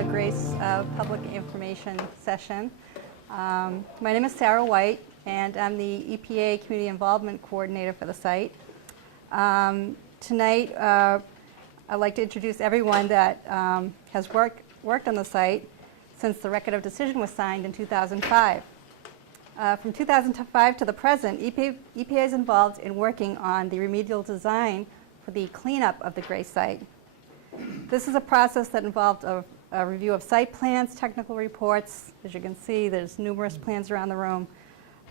WR Grace Public Information Session. My name is Sarah White, and I'm the EPA Community Involvement Coordinator for the site. Tonight, I'd like to introduce everyone that has worked on the site since the Record of Decision was signed in 2005. From 2005 to the present, EPA is involved in working on the remedial design for the cleanup of the Grace site. This is a process that involved a review of site plans, technical reports. As you can see, there's numerous plans around the room,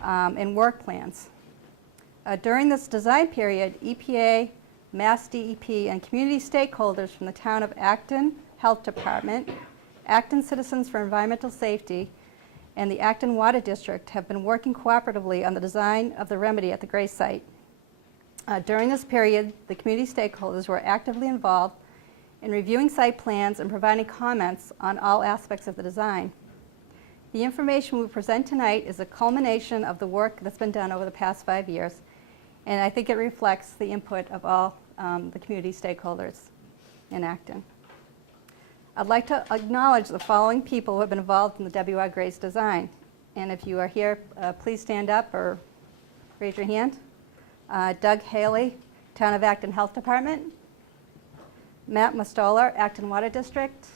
and work plans. During this design period, EPA, Mass DEP, and community stakeholders from the town of Acton Health Department, Acton Citizens for Environmental Safety, and the Acton Water District have been working cooperatively on the design of the remedy at the Grace site. During this period, the community stakeholders were actively involved in reviewing site plans and providing comments on all aspects of the design. The information we present tonight is a culmination of the work that's been done over the past 5 years, and I think it reflects the input of all the community stakeholders in Acton. I'd like to acknowledge the following people who have been involved in the WR Grace design. And if you are here, please stand up or raise your hand. Doug Haley, Town of Acton Health Department. Matt Mostoller, Acton Water District.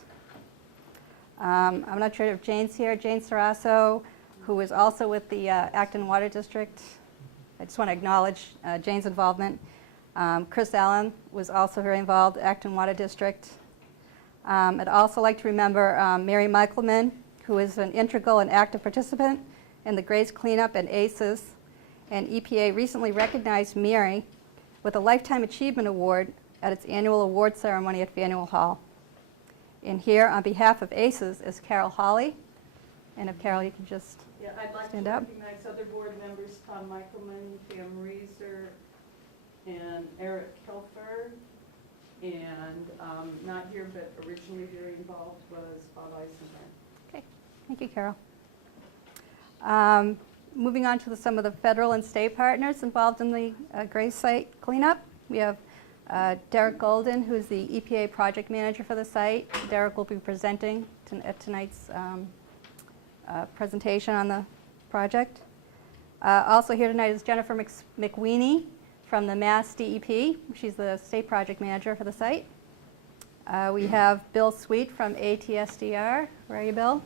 I'm not sure if Jane's here. Jane Sarasso, who is also with the Acton Water District. I just want to acknowledge Jane's involvement. Chris Allen was also very involved, Acton Water District. I'd also like to remember Mary Michaelman, who is an integral and active participant in the Grace cleanup and ACES. And EPA recently recognized Mary with a Lifetime Achievement Award at its annual award ceremony at Faneuil Hall. And here, on behalf of ACES, is Carol Hawley. And if Carol, you can just I'd like stand to up. recognize other board members, Tom Michaelman, Pam Reeser, and Eric Kilfer. And not here, but originally very involved was Bob Eisenberg. Okay, thank you, Carol. Moving on to some of the federal and state partners involved in the Grace site cleanup. We have Derek Golden, who is the EPA project manager for the site. Derek will be presenting at tonight's presentation on the project. Also here tonight is Jennifer McWeeny from the Mass DEP. She's the state project manager for the site. We have Bill Sweet from ATSDR. Where are you, Bill?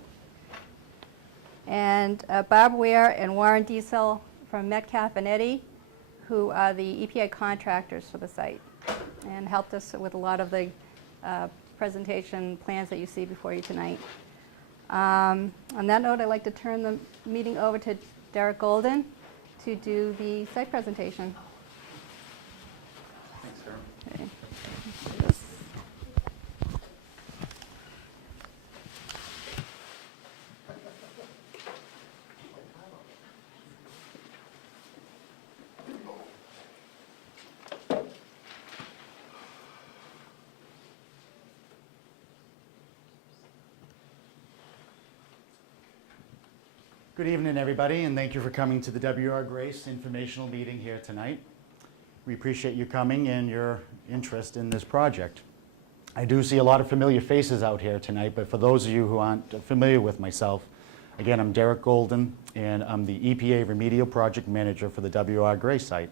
And Bob Ware and Warren Diesel from Metcalf and Eddy, who are the EPA contractors for the site and helped us with a lot of the presentation plans that you see before you tonight. On that note, I'd like to turn the meeting over to Derek Golden to do the site presentation. Thanks, Sarah. Okay. Good evening, everybody, and thank you for coming to the WR Grace informational meeting here tonight. We appreciate you coming and your interest in this project. I do see a lot of familiar faces out here tonight, but for those of you who aren't familiar with myself, again, I'm Derek Golden, and I'm the EPA Remedial Project Manager for the WR Grace site.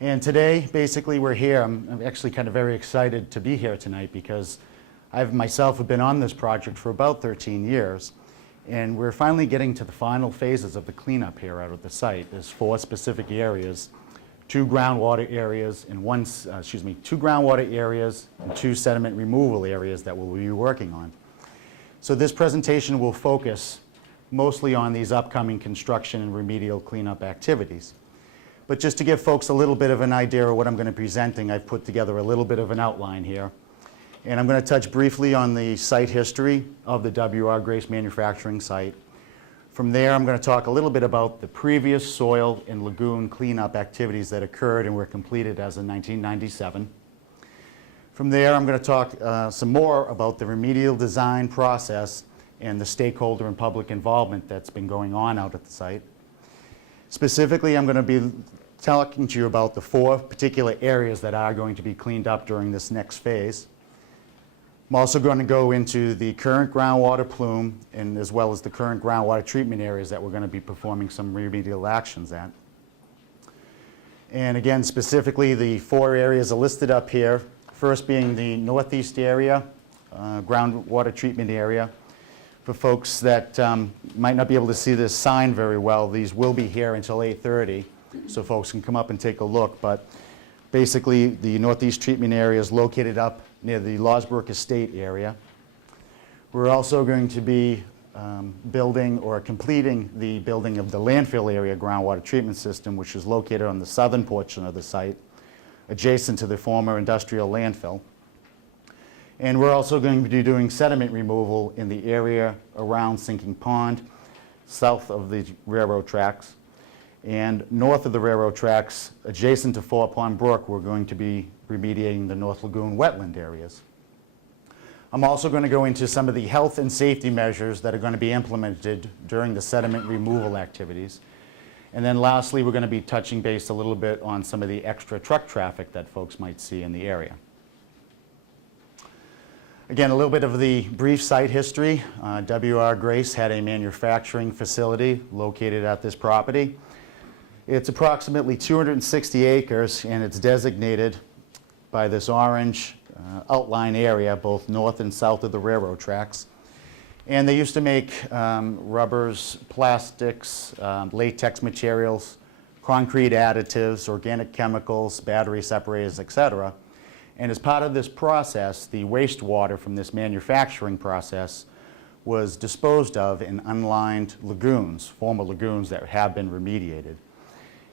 And today, basically, we're here. I'm actually kind of very excited to be here tonight because I myself have been on this project for about 13 years. And we're finally getting to the final phases of the cleanup here out at the site. There's 4 specific areas, 2 groundwater areas and 2 groundwater areas and 2 sediment removal areas that we'll be working on. So this presentation will focus mostly on these upcoming construction and remedial cleanup activities. But just to give folks a little bit of an idea of what I'm going to be presenting, I've put together a little bit of an outline here. And I'm going to touch briefly on the site history of the WR Grace manufacturing site. From there, I'm going to talk a little bit about the previous soil and lagoon cleanup activities that occurred and were completed as of 1997. From there, I'm going to talk some more about the remedial design process and the stakeholder and public involvement that's been going on out at the site. Specifically, I'm going to be talking to you about the 4 particular areas that are going to be cleaned up during this next phase. I'm also going to go into the current groundwater plume and as well as the current groundwater treatment areas that we're going to be performing some remedial actions at. And again, specifically, the 4 areas are listed up here. First being the northeast area, groundwater treatment area. For folks that might not be able to see this sign very well, these will be here until 8:30, so folks can come up and take a look. But basically, the northeast treatment area is located up near the Losbrook Estate area. We're also going to be building or completing the building of the landfill area groundwater treatment system, which is located on the southern portion of the site, adjacent to the former industrial landfill. And we're also going to be doing sediment removal in the area around Sinking Pond, south of the railroad tracks. And north of the railroad tracks, adjacent to Fort Pond Brook, we're going to be remediating the North Lagoon wetland areas. I'm also going to go into some of the health and safety measures that are going to be implemented during the sediment removal activities. And then lastly, we're going to be touching base a little bit on some of the extra truck traffic that folks might see in the area. Again, a little bit of the brief site history. W.R. Grace had a manufacturing facility located at this property. It's approximately 260 acres, and it's designated by this orange outline area, both north and south of the railroad tracks. And they used to make rubbers, plastics, latex materials, concrete additives, organic chemicals, battery separators, etc. And as part of this process, the wastewater from this manufacturing process was disposed of in unlined lagoons, former lagoons that have been remediated.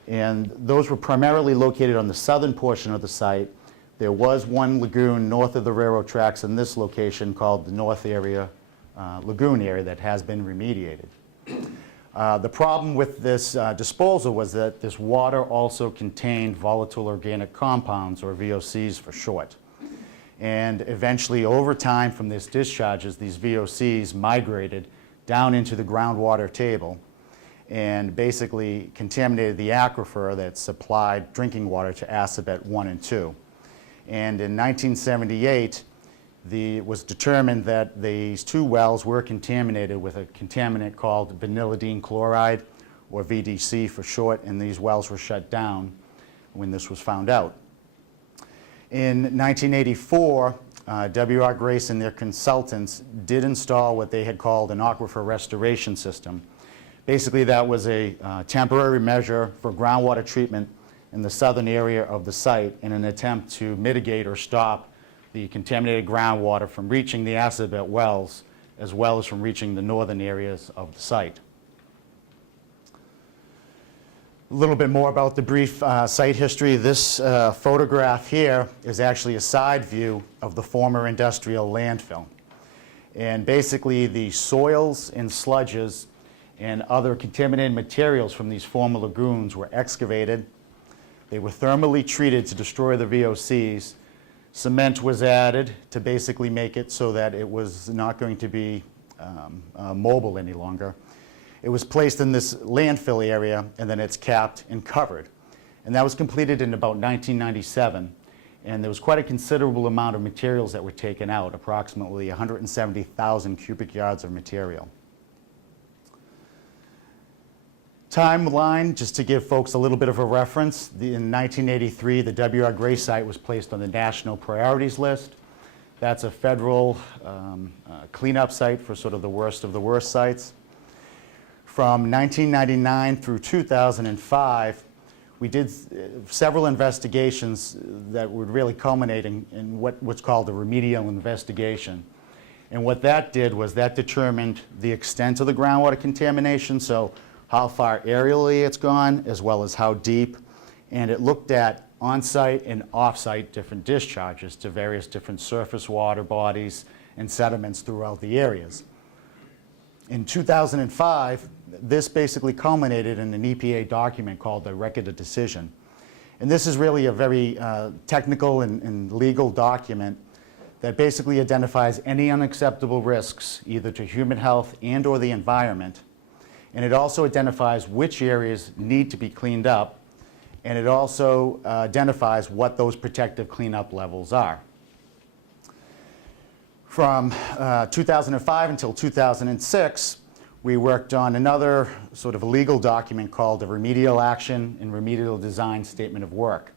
And those were primarily located on the southern portion of the site. There was one lagoon north of the railroad tracks in this location called the North Area Lagoon area that has been remediated. The problem with this disposal was that this water also contained volatile organic compounds, or VOCs for short. And eventually, over time from these discharges, these VOCs migrated down into the groundwater table and basically contaminated the aquifer that supplied drinking water to Assabet 1 and 2. And in 1978, it was determined that these 2 wells were contaminated with a contaminant called vinylidene chloride, or VDC for short, and these wells were shut down when this was found out. In 1984, W.R. Grace and their consultants did install what they had called an aquifer restoration system. Basically, that was a temporary measure for groundwater treatment in the southern area of the site in an attempt to mitigate or stop the contaminated groundwater from reaching the Assabet wells, as well as from reaching the northern areas of the site. A little bit more about the brief site history. This photograph here is actually a side view of the former industrial landfill. And basically, the soils and sludges and other contaminated materials from these former lagoons were excavated. They were thermally treated to destroy the VOCs. Cement was added to basically make it so that it was not going to be mobile any longer. It was placed in this landfill area, and then it's capped and covered. And that was completed in about 1997. And there was quite a considerable amount of materials that were taken out, approximately 170,000 cubic yards of material. Timeline, just to give folks a little bit of a reference, in 1983, the W.R. Grace site was placed on the National Priorities List. That's a federal cleanup site for sort of the worst sites. From 1999 through 2005, we did several investigations that would really culminate in what's called a remedial investigation. And what that did was that determined the extent of the groundwater contamination, so how far aerially it's gone, as well as how deep. And it looked at on-site and off-site different discharges to various different surface water bodies and sediments throughout the areas. In 2005, this basically culminated in an EPA document called the Record of Decision. And this is really a very technical and legal document that basically identifies any unacceptable risks, either to human health and or the environment. And it also identifies which areas need to be cleaned up, and it also identifies what those protective cleanup levels are. From 2005 until 2006, we worked on another sort of a legal document called a Remedial Action and Remedial Design Statement of Work.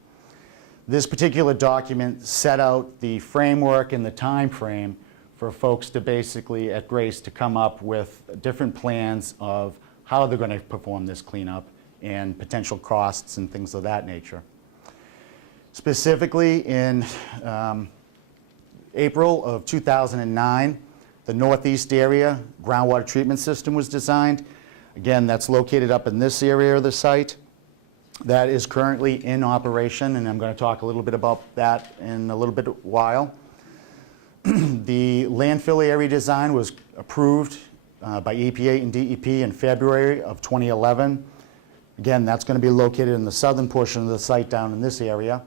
This particular document set out the framework and the time frame for folks to basically, at Grace, to come up with different plans of how they're going to perform this cleanup and potential costs and things of that nature. Specifically, in April of 2009, the northeast area groundwater treatment system was designed. Again, that's located up in this area of the site. That is currently in operation, and I'm going to talk a little bit about that in a little bit while. The landfill area design was approved by EPA and DEP in February of 2011. Again, that's going to be located in the southern portion of the site down in this area.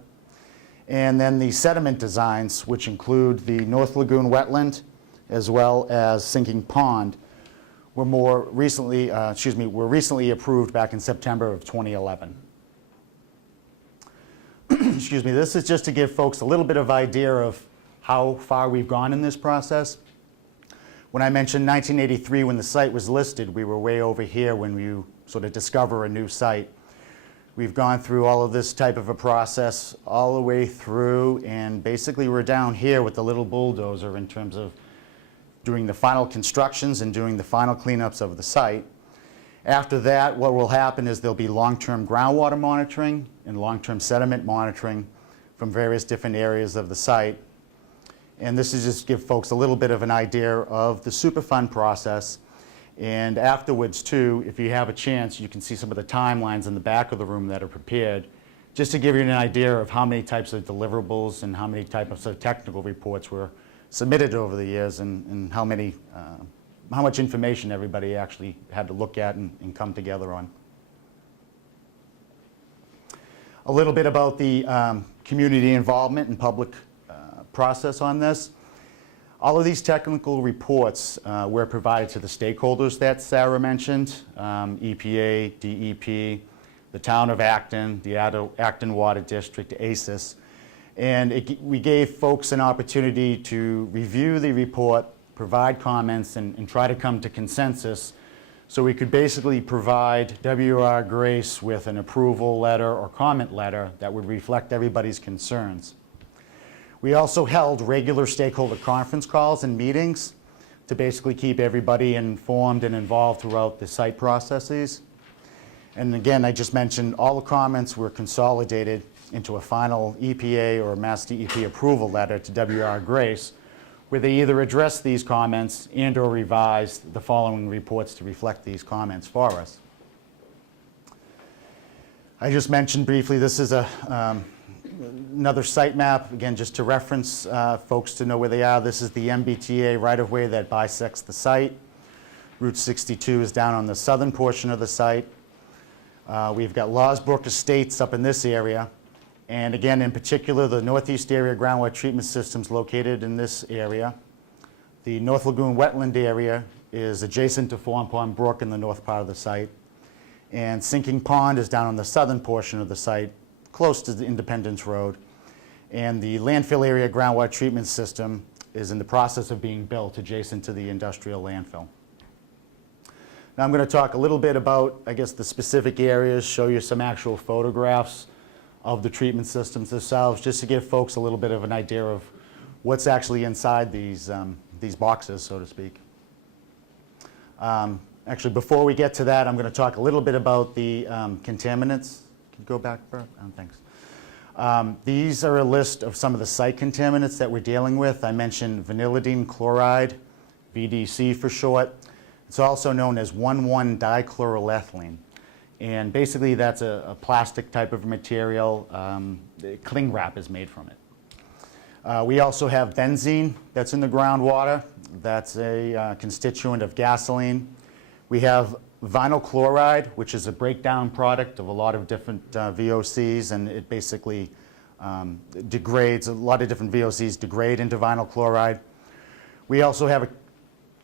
And then the sediment designs, which include the North Lagoon wetland as well as sinking pond, were recently approved back in September of 2011. Excuse me, this is just to give folks a little bit of idea of how far we've gone in this process. When I mentioned 1983 when the site was listed, we were way over here when you sort of discover a new site. We've gone through all of this type of a process all the way through, and basically we're down here with the little bulldozer in terms of doing the final constructions and doing the final cleanups of the site. After that, what will happen is there'll be long-term groundwater monitoring and long-term sediment monitoring from various different areas of the site. And this is just to give folks a little bit of an idea of the Superfund process. And afterwards, too, if you have a chance, you can see some of the timelines in the back of the room that are prepared, just to give you an idea of how many types of deliverables and how many types of technical reports were submitted over the years, and how much information everybody actually had to look at and come together on. A little bit about the community involvement and public process on this. All of these technical reports were provided to the stakeholders that Sarah mentioned, EPA, DEP, the town of Acton, the Acton Water District, ACES. And we gave folks an opportunity to review the report, provide comments, and try to come to consensus, so we could basically provide WR Grace with an approval letter or comment letter that would reflect everybody's concerns. We also held regular stakeholder conference calls and meetings to basically keep everybody informed and involved throughout the site processes. And again, I just mentioned all the comments were consolidated into a final EPA or Mass DEP approval letter to WR Grace, where they either addressed these comments and or revised the following reports to reflect these comments for us. I just mentioned briefly, this is another site map, again, just to reference folks to know where they are. This is the MBTA right-of-way that bisects the site. Route 62 is down on the southern portion of the site. We've got Lawsbrook Estates up in this area. And again, in particular, the northeast area groundwater treatment system's located in this area. The North Lagoon wetland area is adjacent to Fawn Pond Brook in the north part of the site. And Sinking Pond is down on the southern portion of the site, close to the Independence Road. And the landfill area groundwater treatment system is in the process of being built adjacent to the industrial landfill. Now I'm going to talk a little bit about, I guess, the specific areas, show you some actual photographs of the treatment systems themselves, just to give folks a little bit of an idea of what's actually inside these boxes, so to speak. Actually, before we get to that, I'm going to talk a little bit about the contaminants. Can you go back, Bert? Thanks. These are a list of some of the site contaminants that we're dealing with. I mentioned vanillidine chloride, VDC for short. It's also known as 1,1-dichloroethylene. And basically that's a plastic type of material. Cling wrap is made from it. We also have benzene that's in the groundwater. That's a constituent of gasoline. We have vinyl chloride, which is a breakdown product of a lot of different VOCs, and it basically degrades. A lot of different VOCs degrade into vinyl chloride. We also have a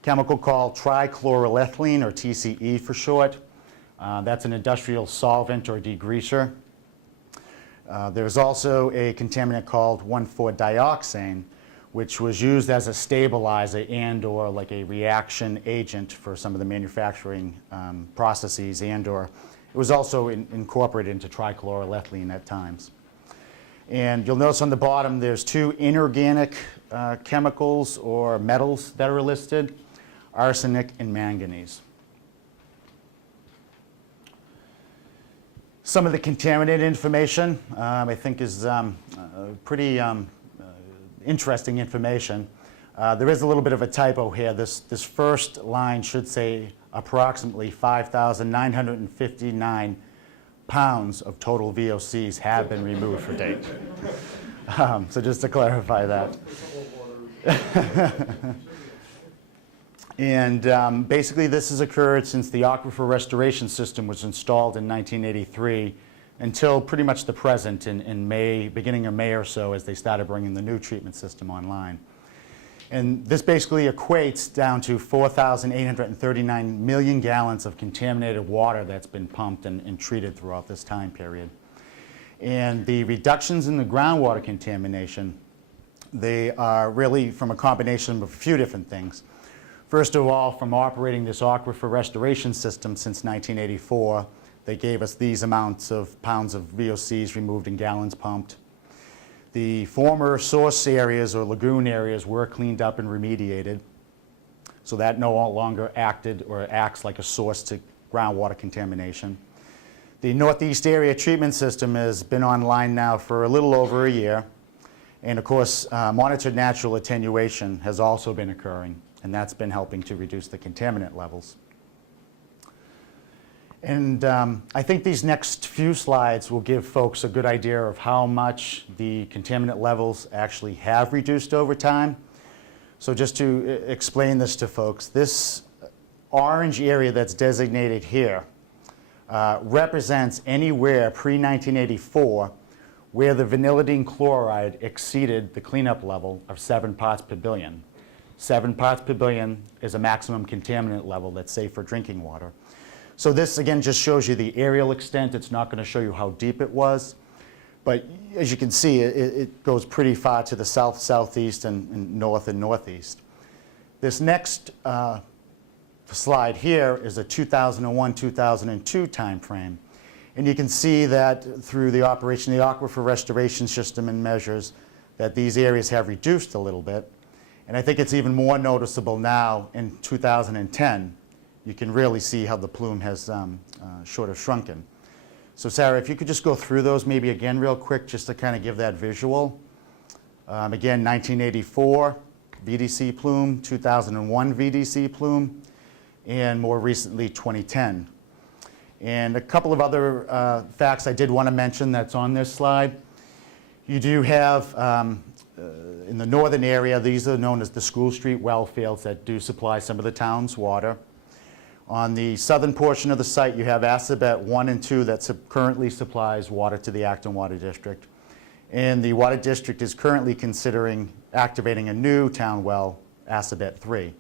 chemical called trichloroethylene, or TCE for short. That's an industrial solvent or degreaser. There's also a contaminant called 1,4-dioxane, which was used as a stabilizer and/or like a reaction agent for some of the manufacturing processes, and/or it was also incorporated into trichloroethylene at times. And you'll notice on the bottom there's two inorganic chemicals or metals that are listed, arsenic and manganese. Some of the contaminated information I think is pretty interesting information. There is a little bit of a typo here. This first line should say approximately 5,959 pounds of total VOCs have been removed for date. So just to clarify that. And basically this has occurred since the aquifer restoration system was installed in 1983 until pretty much the present in May, beginning of May or so, as they started bringing the new treatment system online. And this basically equates down to 4,839 million gallons of contaminated water that's been pumped and treated throughout this time period. And the reductions in the groundwater contamination, they are really from a combination of a few different things. First of all, from operating this aquifer restoration system since 1984, they gave us these amounts of pounds of VOCs removed and gallons pumped. The former source areas or lagoon areas were cleaned up and remediated, so that no longer acted or acts like a source to groundwater contamination. The Northeast Area Treatment System has been online now for a little over a year, and of course, monitored natural attenuation has also been occurring, and that's been helping to reduce the contaminant levels. And I think these next few slides will give folks a good idea of how much the contaminant levels actually have reduced over time. So just to explain this to folks, this orange area that's designated here represents anywhere pre-1984 where the vanillidine chloride exceeded the cleanup level of 7 parts per billion. 7 parts per billion is a maximum contaminant level that's safe for drinking water. So this, again, just shows you the areal extent. It's not going to show you how deep it was. But as you can see, it goes pretty far to the south, southeast, and northeast. This next slide here is a 2001-2002 time frame. And you can see that through the operation of the aquifer restoration system and measures that these areas have reduced a little bit. And I think it's even more noticeable now in 2010. You can really see how the plume has sort of shrunken. So Sarah, if you could just go through those maybe again real quick just to kind of give that visual. Again, 1984 VDC plume, 2001 VDC plume, and more recently 2010. And a couple of other facts I did want to mention that's on this slide. You do have, in the northern area, these are known as the School Street well fields that do supply some of the town's water. On the southern portion of the site, you have Assabet 1 and 2 that currently supplies water to the Acton Water District. And the Water District is currently considering activating a new town well, Assabet 3.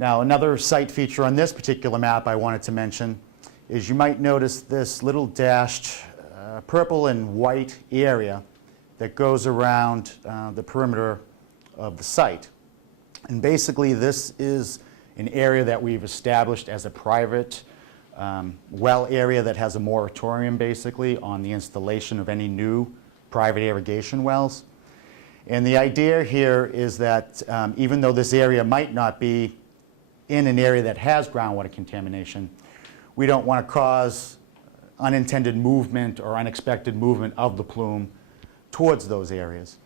Now, another site feature on this particular map I wanted to mention is you might notice this little dashed purple and white area that goes around the perimeter of the site. And basically, this is an area that we've established as a private well area that has a moratorium basically on the installation of any new private irrigation wells. And the idea here is that even though this area might not be in an area that has groundwater contamination, we don't want to cause unintended movement or unexpected movement of the plume towards those areas.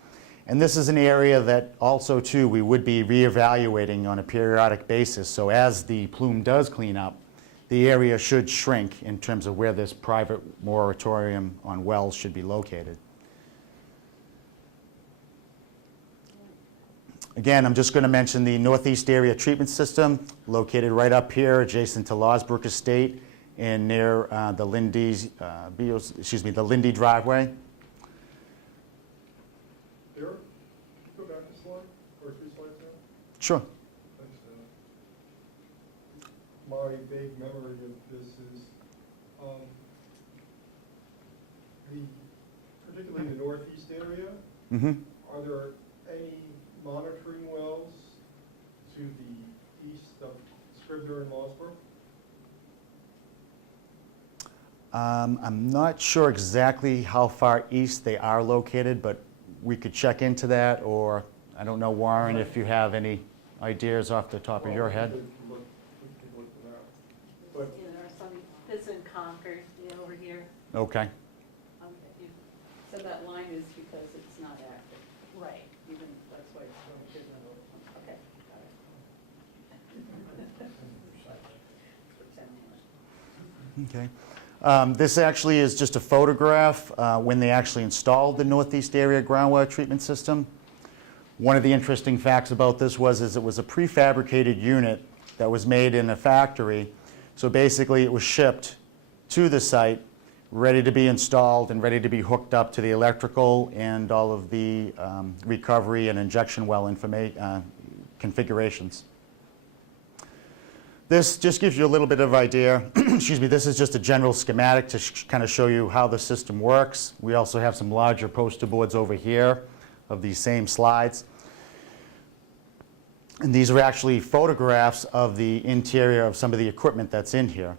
And this is an area that also, too, we would be reevaluating on a periodic basis. So as the plume does clean up, the area should shrink in terms of where this private moratorium on wells should be located. Again, I'm just going to mention the Northeast Area Treatment System, located right up here adjacent to Lawsbrook Estate and near the Lindy driveway. Eric, go back a slide, or 3 slides now? Sure. Thanks, my vague memory of this is, particularly in the northeast area, Mm-hmm. are there any Served there in Mossborough? I'm not sure exactly how far east they are located, but we could check into that, or I don't know, Warren, if you have any ideas off the top of your head. We can look for that. But You know, there are some, this in Concord, over here. Okay. So that line is because it's not active. Right. Even, that's why it's going to the, okay, got it. Okay. This actually is just a photograph when they actually installed the Northeast Area Groundwater Treatment System. One of the interesting facts about this is it was a prefabricated unit that was made in a factory. So basically it was shipped to the site, ready to be installed and ready to be hooked up to the electrical and all of the recovery and injection well configurations. This just gives you a little bit of idea. Excuse me, this is just a general schematic to kind of show you how the system works. We also have some larger poster boards over here of these same slides. And these are actually photographs of the interior of some of the equipment that's in here.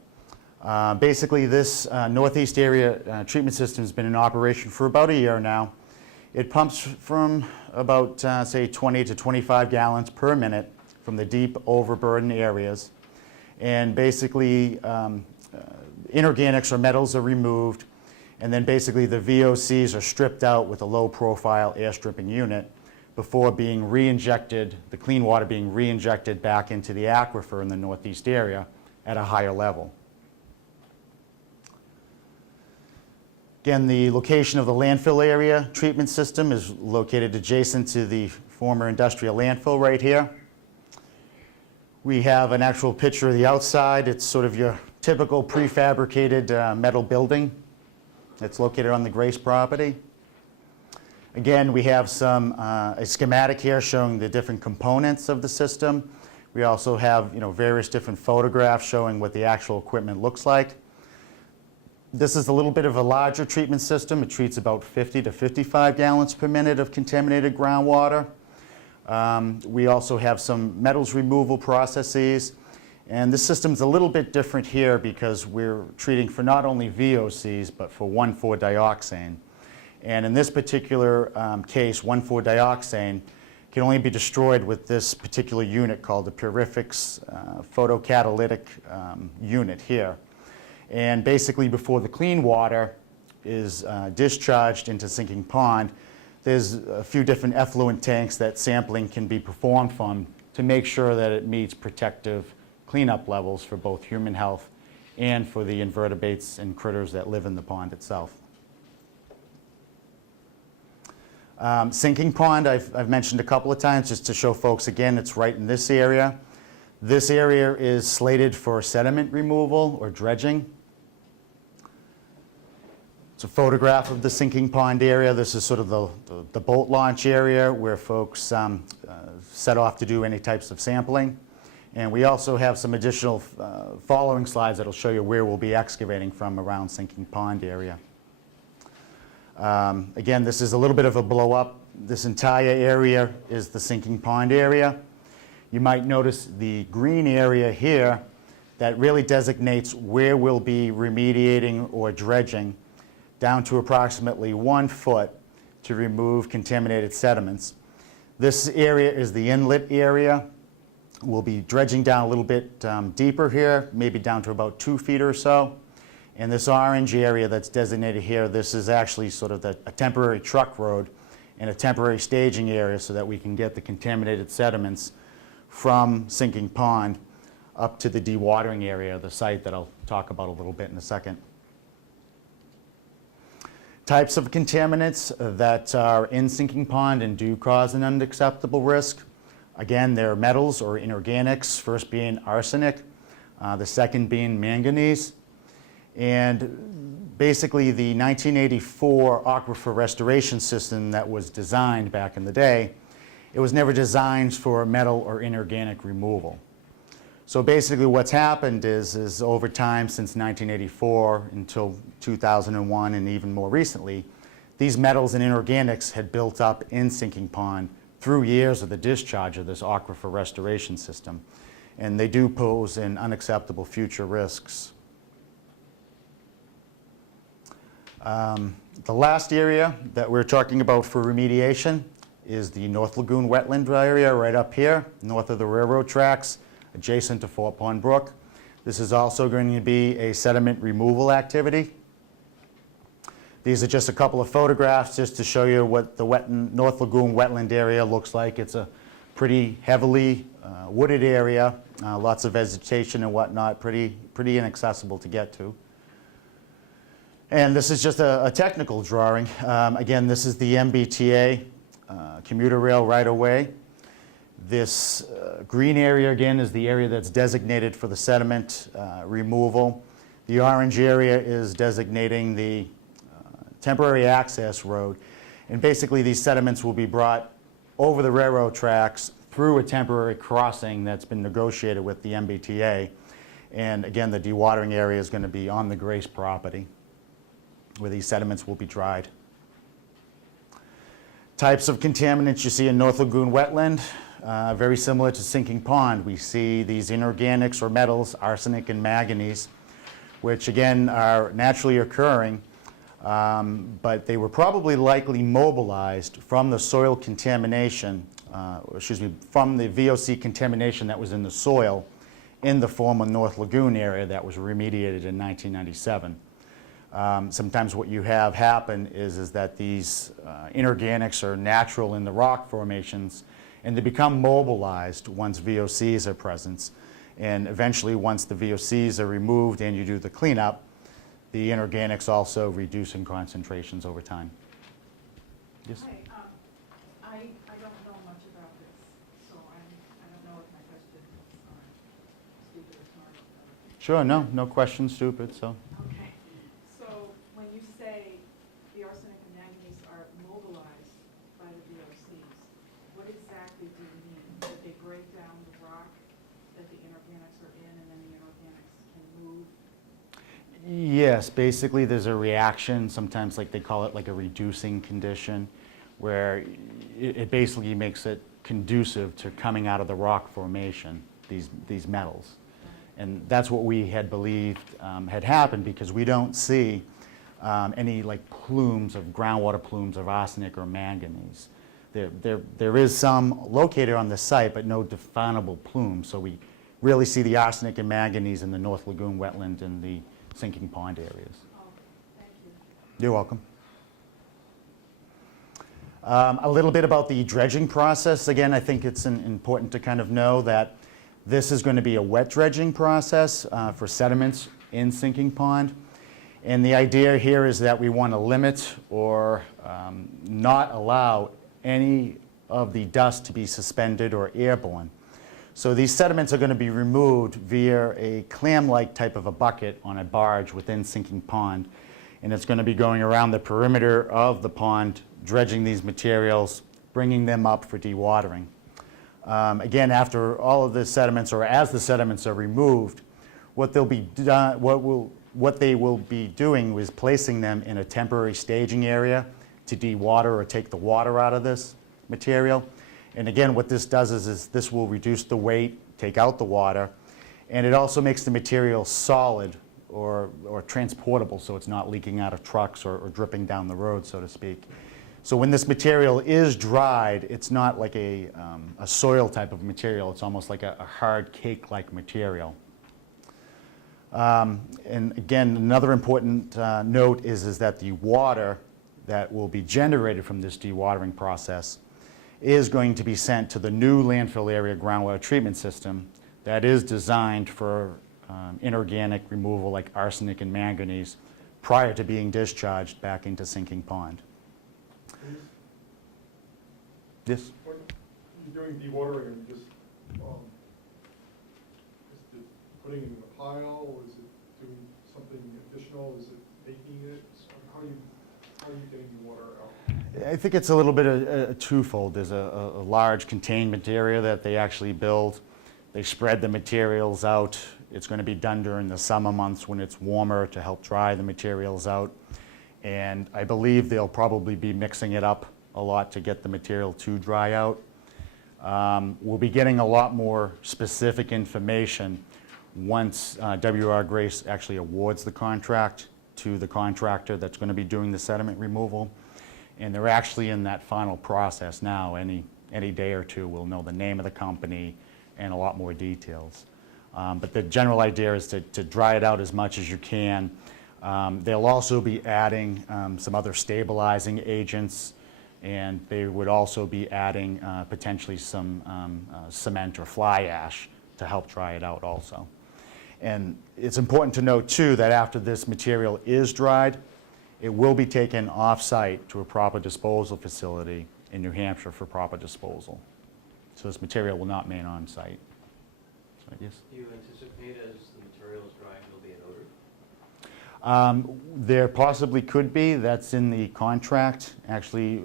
Basically, this Northeast Area Treatment System has been in operation for about a year now. It pumps from about, say, 20 to 25 gallons per minute from the deep overburden areas. And basically, inorganics or metals are removed, and then basically the VOCs are stripped out with a low-profile air stripping unit before being re-injected, the clean water being re-injected back into the aquifer in the Northeast area at a higher level. Again, the location of the landfill area treatment system is located adjacent to the former industrial landfill right here. We have an actual picture of the outside. It's sort of your typical prefabricated metal building. It's located on the Grace property. Again, we have a schematic here showing the different components of the system. We also have, various different photographs showing what the actual equipment looks like. This is a little bit of a larger treatment system. It treats about 50 to 55 gallons per minute of contaminated groundwater. We also have some metals removal processes. And this system's a little bit different here because we're treating for not only VOCs, but for 1,4-dioxane. And in this particular case, 1,4-dioxane can only be destroyed with this particular unit called the Purifics photocatalytic unit here. And basically, before the clean water is discharged into Sinking Pond, there's a few different effluent tanks that sampling can be performed from to make sure that it meets protective cleanup levels for both human health and for the invertebrates and critters that live in the pond itself. Sinking Pond, I've mentioned a couple of times just to show folks again, it's right in this area. This area is slated for sediment removal or dredging. It's a photograph of the Sinking Pond area. This is sort of the boat launch area where folks set off to do any types of sampling. And we also have some additional following slides that will show you where we'll be excavating from around Sinking Pond area. Again, this is a little bit of a blow up. This entire area is the Sinking Pond area. You might notice the green area here that really designates where we'll be remediating or dredging down to approximately 1 foot to remove contaminated sediments. This area is the inlet area. We'll be dredging down a little bit deeper here, maybe down to about 2 feet or so. And this orange area that's designated here, this is actually sort of a temporary truck road and a temporary staging area so that we can get the contaminated sediments from Sinking Pond up to the dewatering area of the site that I'll talk about a little bit in a second. Types of contaminants that are in Sinking Pond and do cause an unacceptable risk. Again, they're metals or inorganics, first being arsenic, the second being manganese. And basically the 1984 aquifer restoration system that was designed back in the day, it was never designed for metal or inorganic removal. So basically what's happened is over time since 1984 until 2001 and even more recently, these metals and inorganics had built up in Sinking Pond through years of the discharge of this aquifer restoration system. and they do pose an unacceptable future risks. The last area that we're talking about for remediation is the North Lagoon wetland area right up here, north of the railroad tracks, adjacent to Fort Pond Brook. This is also going to be a sediment removal activity. These are just a couple of photographs just to show you what the North Lagoon wetland area looks like. It's a pretty heavily wooded area, lots of vegetation and whatnot, pretty inaccessible to get to. And this is just a technical drawing. Again, this is the MBTA commuter rail right-of-way. This green area, again, is the area that's designated for the sediment removal. The orange area is designating the temporary access road. And basically, these sediments will be brought over the railroad tracks through a temporary crossing that's been negotiated with the MBTA. And again, the dewatering area is going to be on the Grace property, where these sediments will be dried. Types of contaminants you see in North Lagoon wetland, very similar to sinking pond. We see these inorganics or metals, arsenic and manganese, which again are naturally occurring, but they were probably likely mobilized from the soil contamination, from the VOC contamination that was in the soil in the former North Lagoon area that was remediated in 1997. Sometimes what you have happen is that these inorganics are natural in the rock formations, and they become mobilized once VOCs are present. And eventually, once the VOCs are removed and you do the cleanup, the inorganics also reduce in concentrations over time. Yes? Hi, I don't know much about this, so I don't know if my question is stupid or smart. Sure, no question stupid, so. Okay, so when you say the arsenic and manganese are mobilized by the VOCs, what exactly do you mean? That they break down the rock that the inorganics are in, and then the inorganics can move? Yes, basically there's a reaction, sometimes like they call it like a reducing condition, where it basically makes it conducive to coming out of the rock formation, these metals. And that's what we had believed had happened, because we don't see any like plumes of groundwater plumes of arsenic or manganese. There is some located on the site, but no definable plume. So we really see the arsenic and manganese in the North Lagoon wetland and the sinking pond areas. Oh, thank you. You're welcome. A little bit about the dredging process. Again, I think it's important to kind of know that this is going to be a wet dredging process for sediments in sinking pond. And the idea here is that we want to limit or not allow any of the dust to be suspended or airborne. So these sediments are going to be removed via a clam-like type of a bucket on a barge within sinking pond. And it's going to be going around the perimeter of the pond, dredging these materials, bringing them up for dewatering. Again, after all of the sediments, or as the sediments are removed, what they will be doing is placing them in a temporary staging area to dewater or take the water out of this material. And again, what this does is this will reduce the weight, take out the water, and it also makes the material solid or transportable, so it's not leaking out of trucks or dripping down the road, so to speak. So when this material is dried, it's not like a soil type of material. It's almost like a hard cake-like material. And again, another important note is that the water that will be generated from this dewatering process is going to be sent to the new landfill area groundwater treatment system that is designed for inorganic removal like arsenic and manganese prior to being discharged back into sinking pond. Yes? When you're doing dewatering, are you just is it putting it in a pile, or is it doing something additional? Is it baking it? How are you getting the water out? I think it's a little bit of twofold. There's a large containment area that they actually build. They spread the materials out. It's going to be done during the summer months when it's warmer to help dry the materials out. And I believe they'll probably be mixing it up a lot to get the material to dry out. We'll be getting a lot more specific information once WR Grace actually awards the contract to the contractor that's going to be doing the sediment removal. And they're actually in that final process now. Any day or two we'll know the name of the company and a lot more details. But the general idea is to dry it out as much as you can. They'll also be adding some other stabilizing agents, and they would also be adding potentially some cement or fly ash to help dry it out also. And it's important to note too that after this material is dried, it will be taken off-site to a proper disposal facility in New Hampshire for proper disposal. So this material will not remain on-site. So, yes? Do you anticipate as the material is drying, there'll be an odor? There possibly could be. That's in the contract. Actually,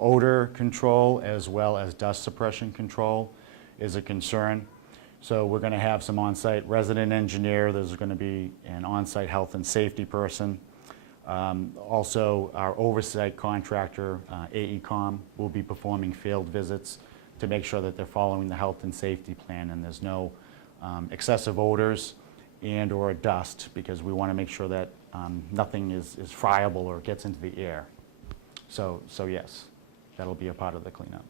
odor control as well as dust suppression control is a concern. So we're going to have some on-site resident engineer. There's going to be an on-site health and safety person. Also, our oversight contractor, AECom, will be performing field visits to make sure that they're following the health and safety plan and there's no excessive odors and or dust, because we want to make sure that nothing is friable or gets into the air. So yes, that'll be a part of the cleanup.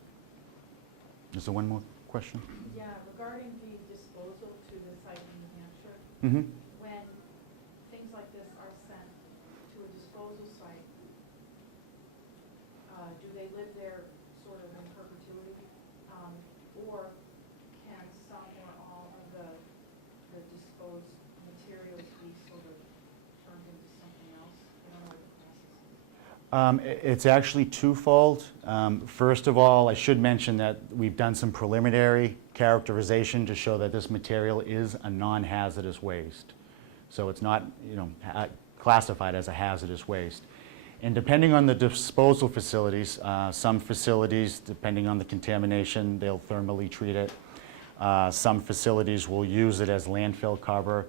Is there one more question? Yeah, regarding the disposal to the site in New Hampshire, Mm-hmm. when things like this are sent to a disposal site, do they live there sort of in perpetuity? Or can some or all of the disposed materials be sort of turned into something else? I don't know what the process is. It's actually twofold. First of all, I should mention that we've done some preliminary characterization to show that this material is a non-hazardous waste. So it's not, classified as a hazardous waste. And depending on the disposal facilities, some facilities, depending on the contamination, they'll thermally treat it. Some facilities will use it as landfill cover.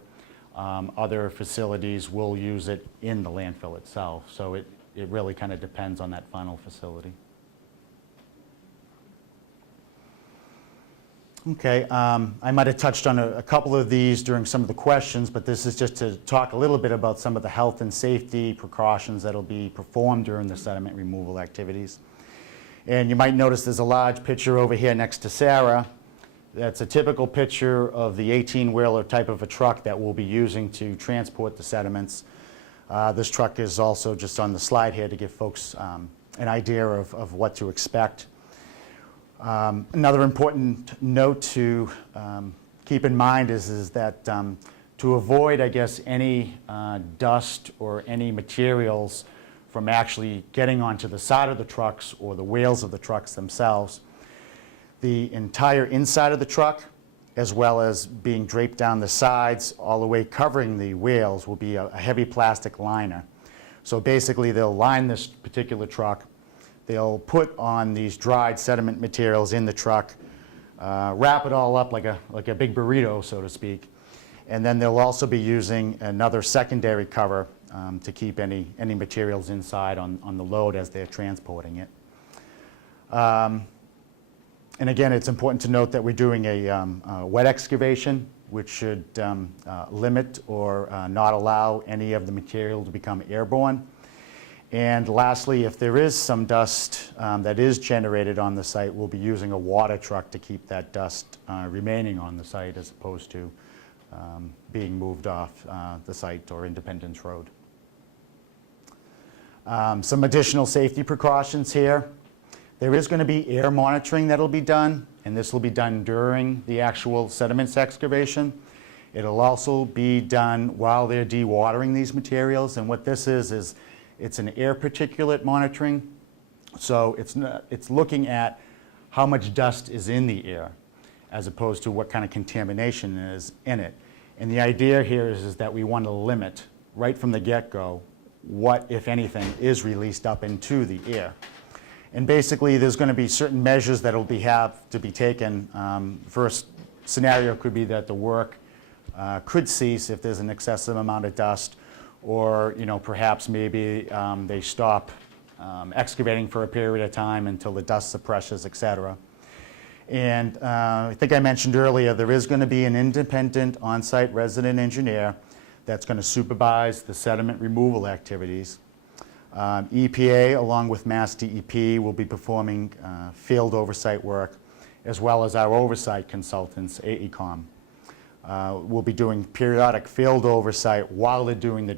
Other facilities will use it in the landfill itself. So it really kind of depends on that final facility. Okay, I might have touched on a couple of these during some of the questions, but this is just to talk a little bit about some of the health and safety precautions that will be performed during the sediment removal activities. And you might notice there's a large picture over here next to Sarah. That's a typical picture of the 18-wheeler type of a truck that we'll be using to transport the sediments. This truck is also just on the slide here to give folks an idea of what to expect. Another important note to keep in mind is that to avoid, I guess, any dust or any materials from actually getting onto the side of the trucks or the wheels of the trucks themselves, the entire inside of the truck, as well as being draped down the sides all the way covering the wheels, will be a heavy plastic liner. So basically they'll line this particular truck. They'll put on these dried sediment materials in the truck, wrap it all up like a big burrito, so to speak, and then they'll also be using another secondary cover to keep any materials inside on the load as they're transporting it. And again, it's important to note that we're doing a wet excavation, which should limit or not allow any of the material to become airborne. And lastly, if there is some dust that is generated on the site, we'll be using a water truck to keep that dust remaining on the site as opposed to being moved off the site or Independence Road. Some additional safety precautions here. There is going to be air monitoring that will be done, and this will be done during the actual sediments excavation. It'll also be done while they're dewatering these materials, and what this is it's an air particulate monitoring. So it's looking at how much dust is in the air as opposed to what kind of contamination is in it. And the idea here is that we want to limit right from the get-go what, if anything, is released up into the air. And basically there's going to be certain measures that will have to be taken. First scenario could be that the work could cease if there's an excessive amount of dust, or perhaps maybe they stop excavating for a period of time until the dust suppresses, etc. And I think I mentioned earlier, there is going to be an independent on-site resident engineer that's going to supervise the sediment removal activities. EPA, along with Mass DEP, will be performing field oversight work, as well as our oversight consultants, AECOM. Will be doing periodic field oversight while they're doing the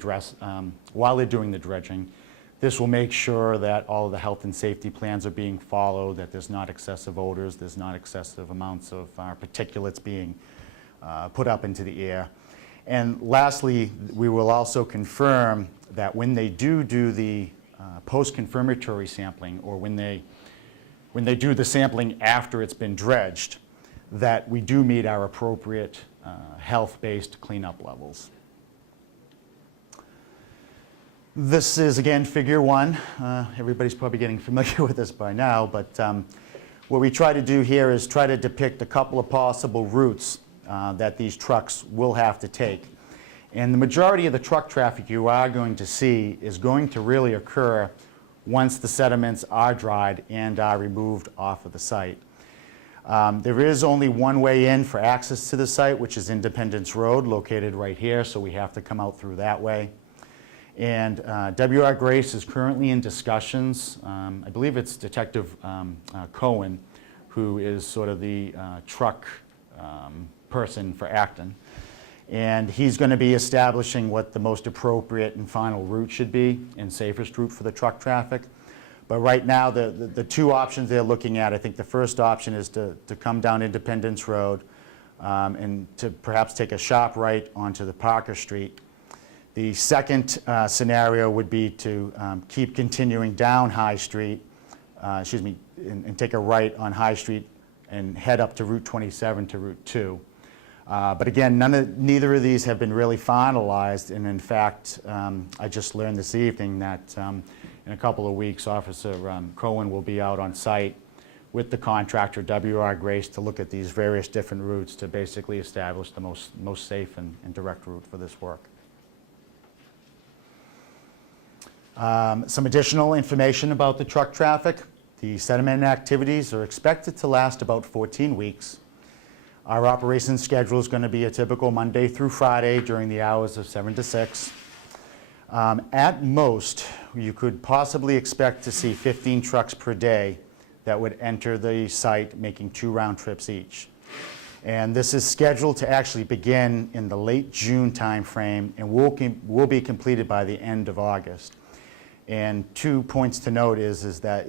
dredging. This will make sure that all of the health and safety plans are being followed, that there's not excessive odors, there's not excessive amounts of particulates being put up into the air. And lastly, we will also confirm that when they do the post-confirmatory sampling, or when they do the sampling after it's been dredged, that we do meet our appropriate health-based cleanup levels. This is, again, figure 1. Everybody's probably getting familiar with this by now, but what we try to do here is try to depict a couple of possible routes that these trucks will have to take. And the majority of the truck traffic you are going to see is going to really occur once the sediments are dried and are removed off of the site. There is only one way in for access to the site, which is Independence Road, located right here, so we have to come out through that way. And WR Grace is currently in discussions. I believe it's Detective Cohen, who is sort of the truck person for Acton. And he's going to be establishing what the most appropriate and final route should be and safest route for the truck traffic. But right now, the two options they're looking at, I think the first option is to come down Independence Road and to perhaps take a sharp right onto the Parker Street. The second scenario would be to keep continuing down High Street, and take a right on High Street and head up to Route 27 to Route 2. But again, neither of these have been really finalized, and in fact, I just learned this evening that in a couple of weeks, Officer Cohen will be out on site with the contractor, WR Grace, to look at these various different routes to basically establish the most safe and direct route for this work. Some additional information about the truck traffic. The sediment activities are expected to last about 14 weeks. Our operation schedule is going to be a typical Monday through Friday during the hours of 7 to 6. At most, you could possibly expect to see 15 trucks per day that would enter the site, making 2 round trips each. And this is scheduled to actually begin in the late June timeframe and will be completed by the end of August. And 2 points to note is that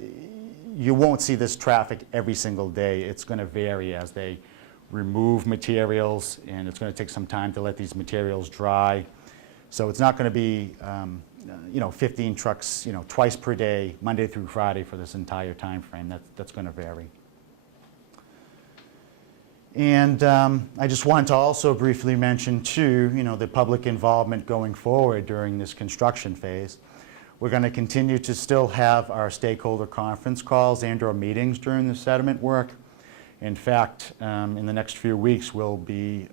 you won't see this traffic every single day. It's going to vary as they remove materials, and it's going to take some time to let these materials dry. So it's not going to be 15 trucks twice per day, Monday through Friday, for this entire time frame. That's going to vary. And I just wanted to also briefly mention too, the public involvement going forward during this construction phase. We're going to continue to still have our stakeholder conference calls and/or meetings during the sediment work. In fact, in the next few weeks, we'll be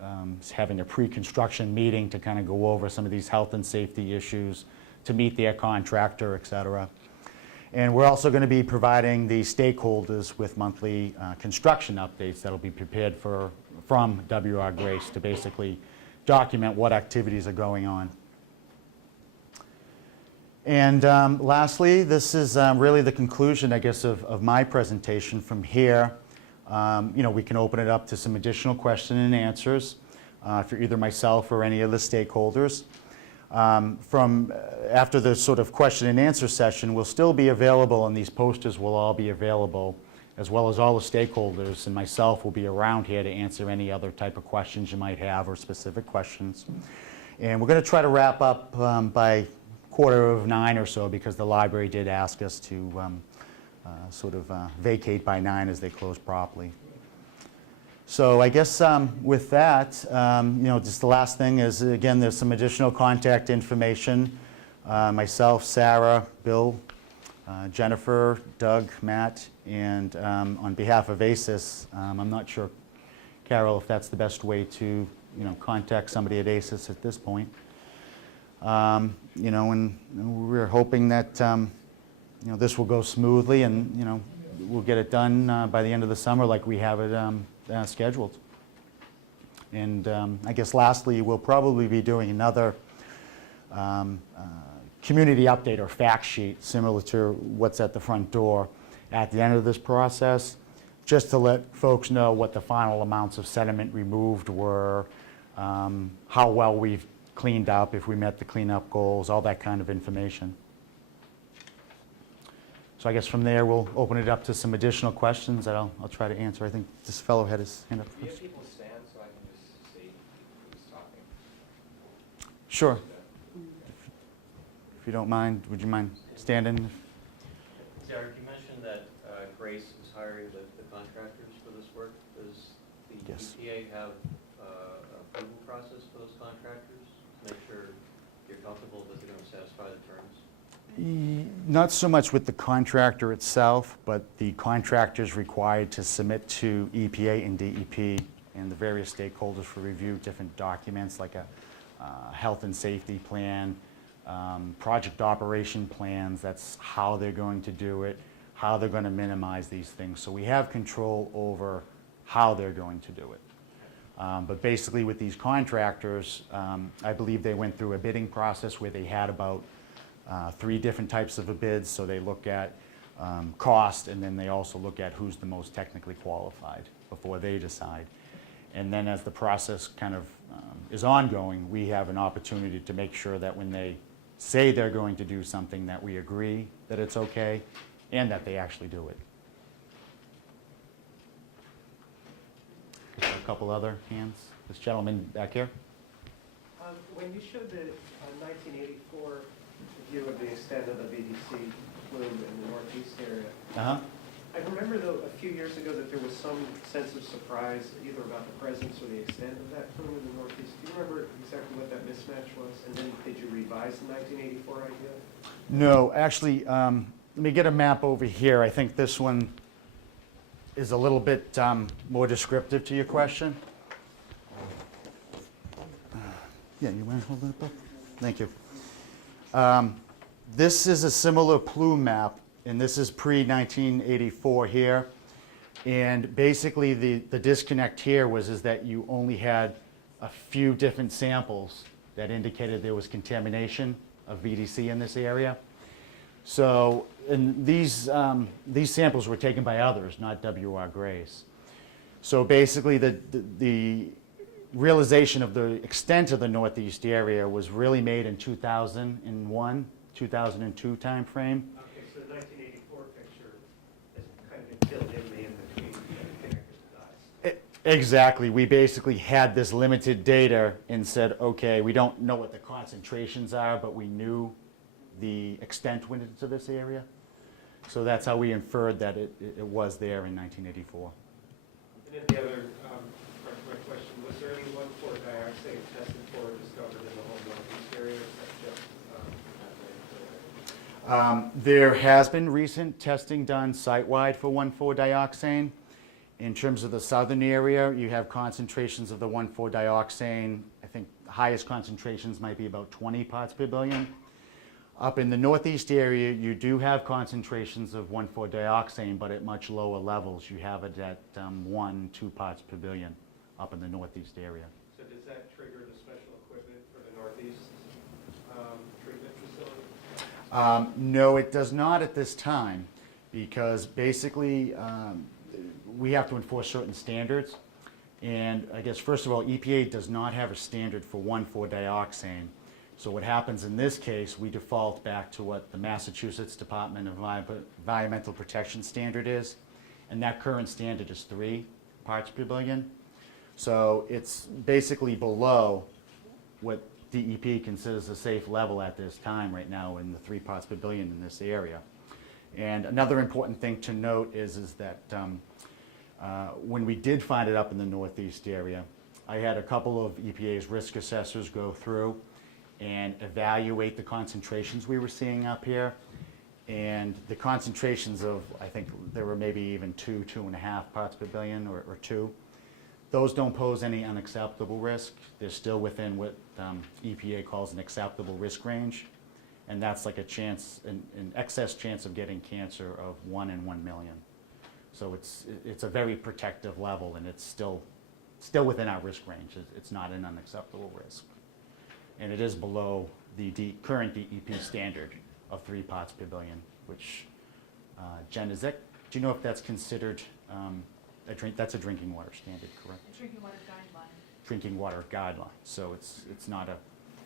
having a pre-construction meeting to kind of go over some of these health and safety issues, to meet their contractor, et cetera. And we're also going to be providing the stakeholders with monthly construction updates that'll be prepared from WR Grace to basically document what activities are going on. And lastly, this is really the conclusion, I guess, of my presentation. From here, we can open it up to some additional question and answers for either myself or any of the stakeholders. After the sort of question and answer session, we'll still be available, and these posters will all be available, as well as all the stakeholders and myself will be around here to answer any other type of questions you might have or specific questions. And we're going to try to wrap up by 8:45 or so, because the library did ask us to vacate by 9 as they close properly. So I guess with that, just the last thing is, again, there's some additional contact information. Myself, Sarah, Bill, Jennifer, Doug, Matt, and on behalf of ACES, I'm not sure, Carol, if that's the best way to contact somebody at ACES at this point. And we're hoping that this will go smoothly, and we'll get it done by the end of the summer like we have it scheduled. And I guess lastly, we'll probably be doing another community update or fact sheet similar to what's at the front door at the end of this process, just to let folks know what the final amounts of sediment removed were, how well we've cleaned up, if we met the cleanup goals, all that kind of information. So I guess from there, we'll open it up to some additional questions that I'll try to answer. I think this fellow had his hand up Do you have first. people stand so I can just see who's talking? Sure. If you don't mind, would you mind standing? Derek, you mentioned that Grace is hiring the contractors for this work. Does the Yes. EPA have an approval process for those contractors? To make sure you're comfortable that they're going to satisfy the terms? Not so much with the contractor itself, but the contractors required to submit to EPA and DEP and the various stakeholders for review different documents like a health and safety plan, project operation plans. That's how they're going to do it, how they're going to minimize these things. So we have control over how they're going to do it. But basically with these contractors, I believe they went through a bidding process where they had about 3 different types of bids. So they look at cost, and then they also look at who's the most technically qualified before they decide. And then as the process kind of is ongoing, we have an opportunity to make sure that when they say they're going to do something, that we agree that it's okay and that they actually do it. Just a couple other hands. This gentleman back here. When you showed the 1984 view of the extent of the VDC plume in the northeast area, Uh-huh. I remember though a few years ago that there was some sense of surprise either about the presence or the extent of that plume in the northeast. Do you remember exactly what that mismatch was? And then did you revise the 1984 idea? No, actually, let me get a map over here. I think this one is a little bit more descriptive to your question. Yeah, you want to hold it up? Thank you. This is a similar plume map, and this is pre-1984 here. And basically, the disconnect here is that you only had a few different samples that indicated there was contamination of VDC in this area. So, and these samples were taken by others, not W.R. Grace. So basically, the realization of the extent of the northeast area was really made in 2001, 2002 timeframe. Okay, so the 1984 picture has kind of been filled in the in-between connected the dots. Exactly. We basically had this limited data and said, okay, we don't know what the concentrations are, but we knew the extent went into this area. So that's how we inferred that it was there in 1984. And then the other part of my question, was there any 1,4-dioxane tested for or discovered in the whole northeast area? Or is that just There has been recent testing done site-wide for 1,4-dioxane. In terms of the southern area, you have concentrations of the 1,4-dioxane. I think the highest concentrations might be about 20 parts per billion. Up in the northeast area, you do have concentrations of 1,4-dioxane, but at much lower levels. You have it at 1, 2 parts per billion up in the northeast area. So does that trigger the special equipment for the northeast treatment facility? No, it does not at this time, because basically we have to enforce certain standards. And I guess, first of all, EPA does not have a standard for 1,4-dioxane. So what happens in this case, we default back to what the Massachusetts Department of Environmental Protection standard is. And that current standard is 3 parts per billion. So it's basically below what DEP considers a safe level at this time right now in the 3 parts per billion in this area. And another important thing to note is that when we did find it up in the northeast area, I had a couple of EPA's risk assessors go through and evaluate the concentrations we were seeing up here. And the concentrations of, I think there were maybe even 2, 2.5 parts per billion or 2. Those don't pose any unacceptable risk. They're still within what EPA calls an acceptable risk range. And that's like a chance, an excess chance of getting cancer of 1 in 1 million. So it's a very protective level, and it's still within our risk range. It's not an unacceptable risk. And it is below the current DEP standard of 3 parts per billion, which, Jen, do you know if that's considered that's a drinking water standard, correct? The drinking water guideline. Drinking water guideline, so it's not a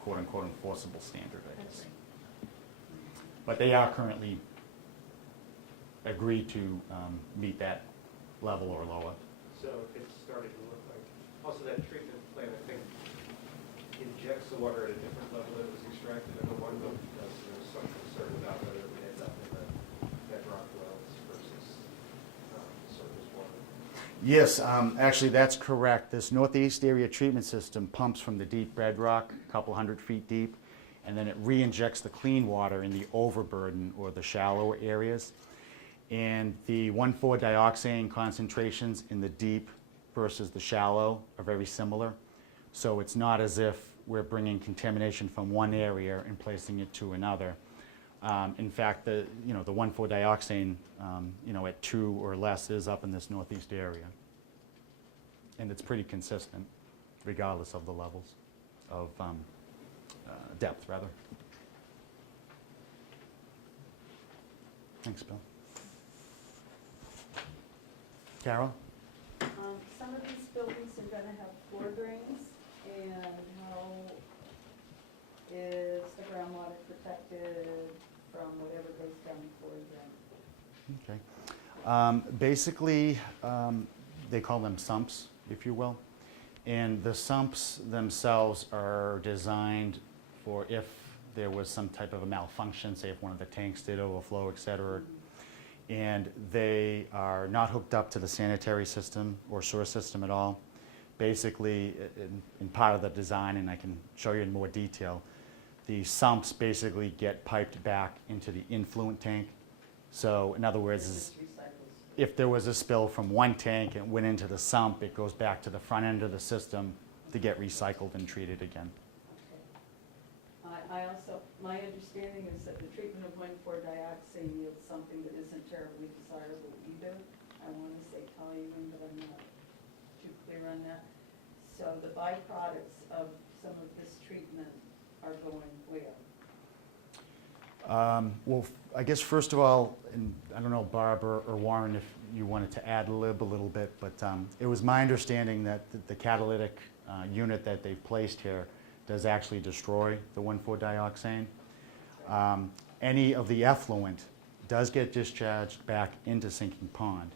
quote-unquote enforceable standard, I guess. But they are currently agreed to meet that level or lower. So it's starting to look like, also that treatment plant, I think, injects the water at a different level that was extracted in the one, but there's some concern about whether it would end up in the bedrock wells versus surface water. Yes, actually that's correct. This Northeast Area Treatment System pumps from the deep bedrock, a couple 100 feet deep, and then it re-injects the clean water in the overburden or the shallower areas. And the 1,4-dioxane concentrations in the deep versus the shallow are very similar. So it's not as if we're bringing contamination from one area and placing it to another. In fact, the 1,4-dioxane, at 2 or less is up in this northeast area. And it's pretty consistent regardless of the levels of depth, rather. Thanks, Bill. Carol? Some of these buildings are gonna have floor drains, and how is the groundwater protected from whatever goes down the floor drain? Okay. Basically, they call them sumps, if you will. And the sumps themselves are designed for if there was some type of a malfunction, say if one of the tanks did overflow, et cetera. And they are not hooked up to the sanitary system or sewer system at all. Basically, in part of the design, and I can show you in more detail, the sumps basically get piped back into the influent tank. So in other words, This recycles. if there was a spill from one tank and went into the sump, it goes back to the front end of the system to get recycled and treated again. I also, my understanding is that the treatment of 1,4-dioxane yields something that isn't terribly desirable either. I want to say toluene, but I'm not too clear on that. So the byproducts of some of this treatment are going where? Well, I guess first of all, and I don't know, Barb or Warren, if you wanted to ad-lib a little bit, but it was my understanding that the catalytic unit that they've placed here does actually destroy the 1,4-dioxane. Any of the effluent does get discharged back into sinking pond,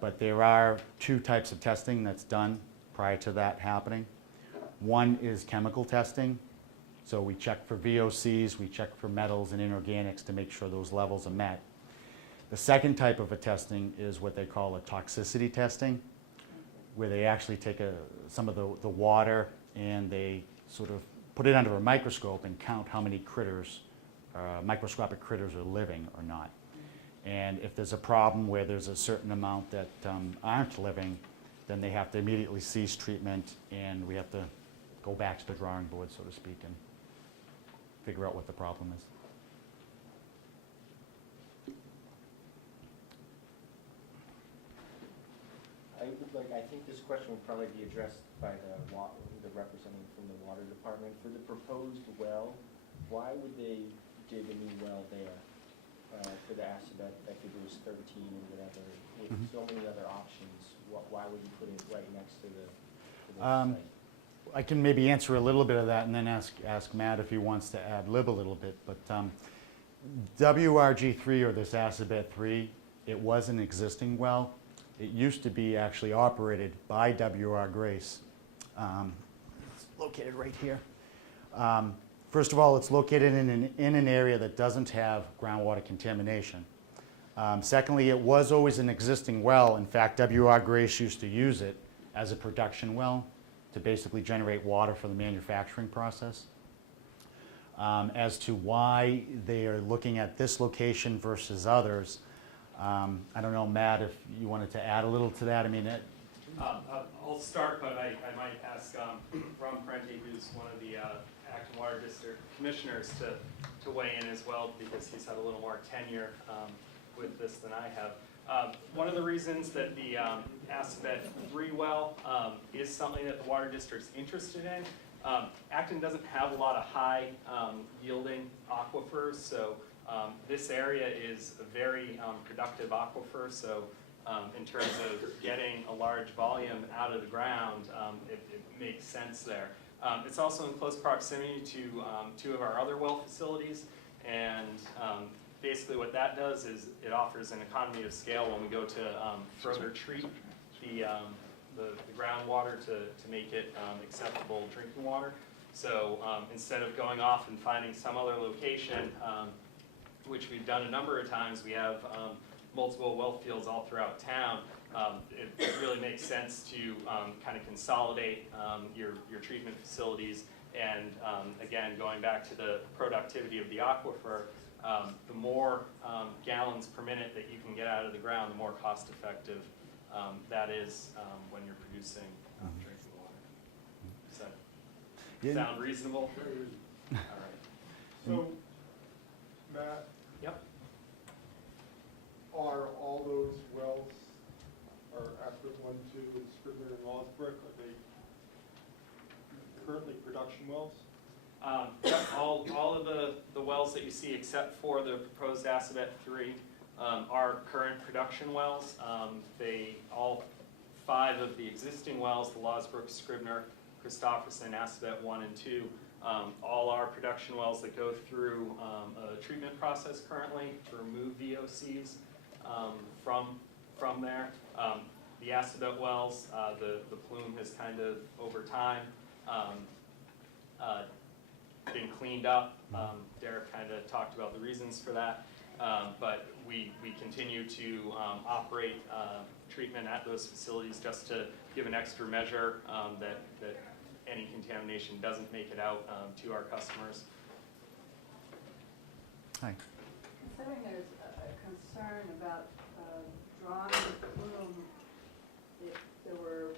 but there are 2 types of testing that's done prior to that happening. One is chemical testing. So we check for VOCs, we check for metals and inorganics to make sure those levels are met. The second type of a testing is what they call a toxicity testing, where they actually take some of the water and they sort of put it under a microscope and count how many critters, microscopic critters are living or not. And if there's a problem where there's a certain amount that aren't living, then they have to immediately cease treatment and we have to go back to the drawing board, so to speak, and figure out what the problem is. I think this question would probably be addressed by the representative from the water department. For the proposed well, why would they dig a new well there for the asset that could do is 13 or whatever, with so many other options? Why would you put it right next to the site? I can maybe answer a little bit of that and then ask Matt if he wants to ad-lib a little bit. But WRG3, or this Assabet 3, it was an existing well. It used to be actually operated by WR Grace. It's located right here. First of all, it's located in an area that doesn't have groundwater contamination. Secondly, it was always an existing well. In fact, WR Grace used to use it as a production well to basically generate water for the manufacturing process. As to why they are looking at this location versus others, I don't know, Matt, if you wanted to add a little to that. I mean, I'll start, but I might ask Ron Parenti, who's one of the Acton Water District Commissioners, to weigh in as well, because he's had a little more tenure with this than I have. One of the reasons that the Assabet 3 well is something that the Water District's interested in, Acton doesn't have a lot of high yielding aquifers, so this area is a very productive aquifer, so in terms of getting a large volume out of the ground, it makes sense there. It's also in close proximity to 2 of our other well facilities, and basically what that does is it offers an economy of scale when we go to further treat the groundwater to make it acceptable drinking water. So instead of going off and finding some other location, which we've done a number of times, we have multiple well fields all throughout town. It really makes sense to kind of consolidate your treatment facilities, and again, going back to the productivity of the aquifer, the more gallons per minute that you can get out of the ground, the more cost effective that is when you're producing drinking water. Does that sound reasonable? All right. So, Matt? Yep. Are all those wells, are after 1, 2, and Scribner and Losbrook, are they currently production wells? Yep, all of the wells that you see except for the proposed Assabet 3 are current production wells. All 5 of the existing wells, the Losbrook, Scribner, Christopherson, Assabet 1 and 2, all are production wells that go through a treatment process currently to remove VOCs from there. The Assabet wells, the plume has kind of over time been cleaned up. Derek kind of talked about the reasons for that, but we continue to operate treatment at those facilities just to give an extra measure that any contamination doesn't make it out to our customers. Hi. Considering there's a concern about drawing the plume, if there were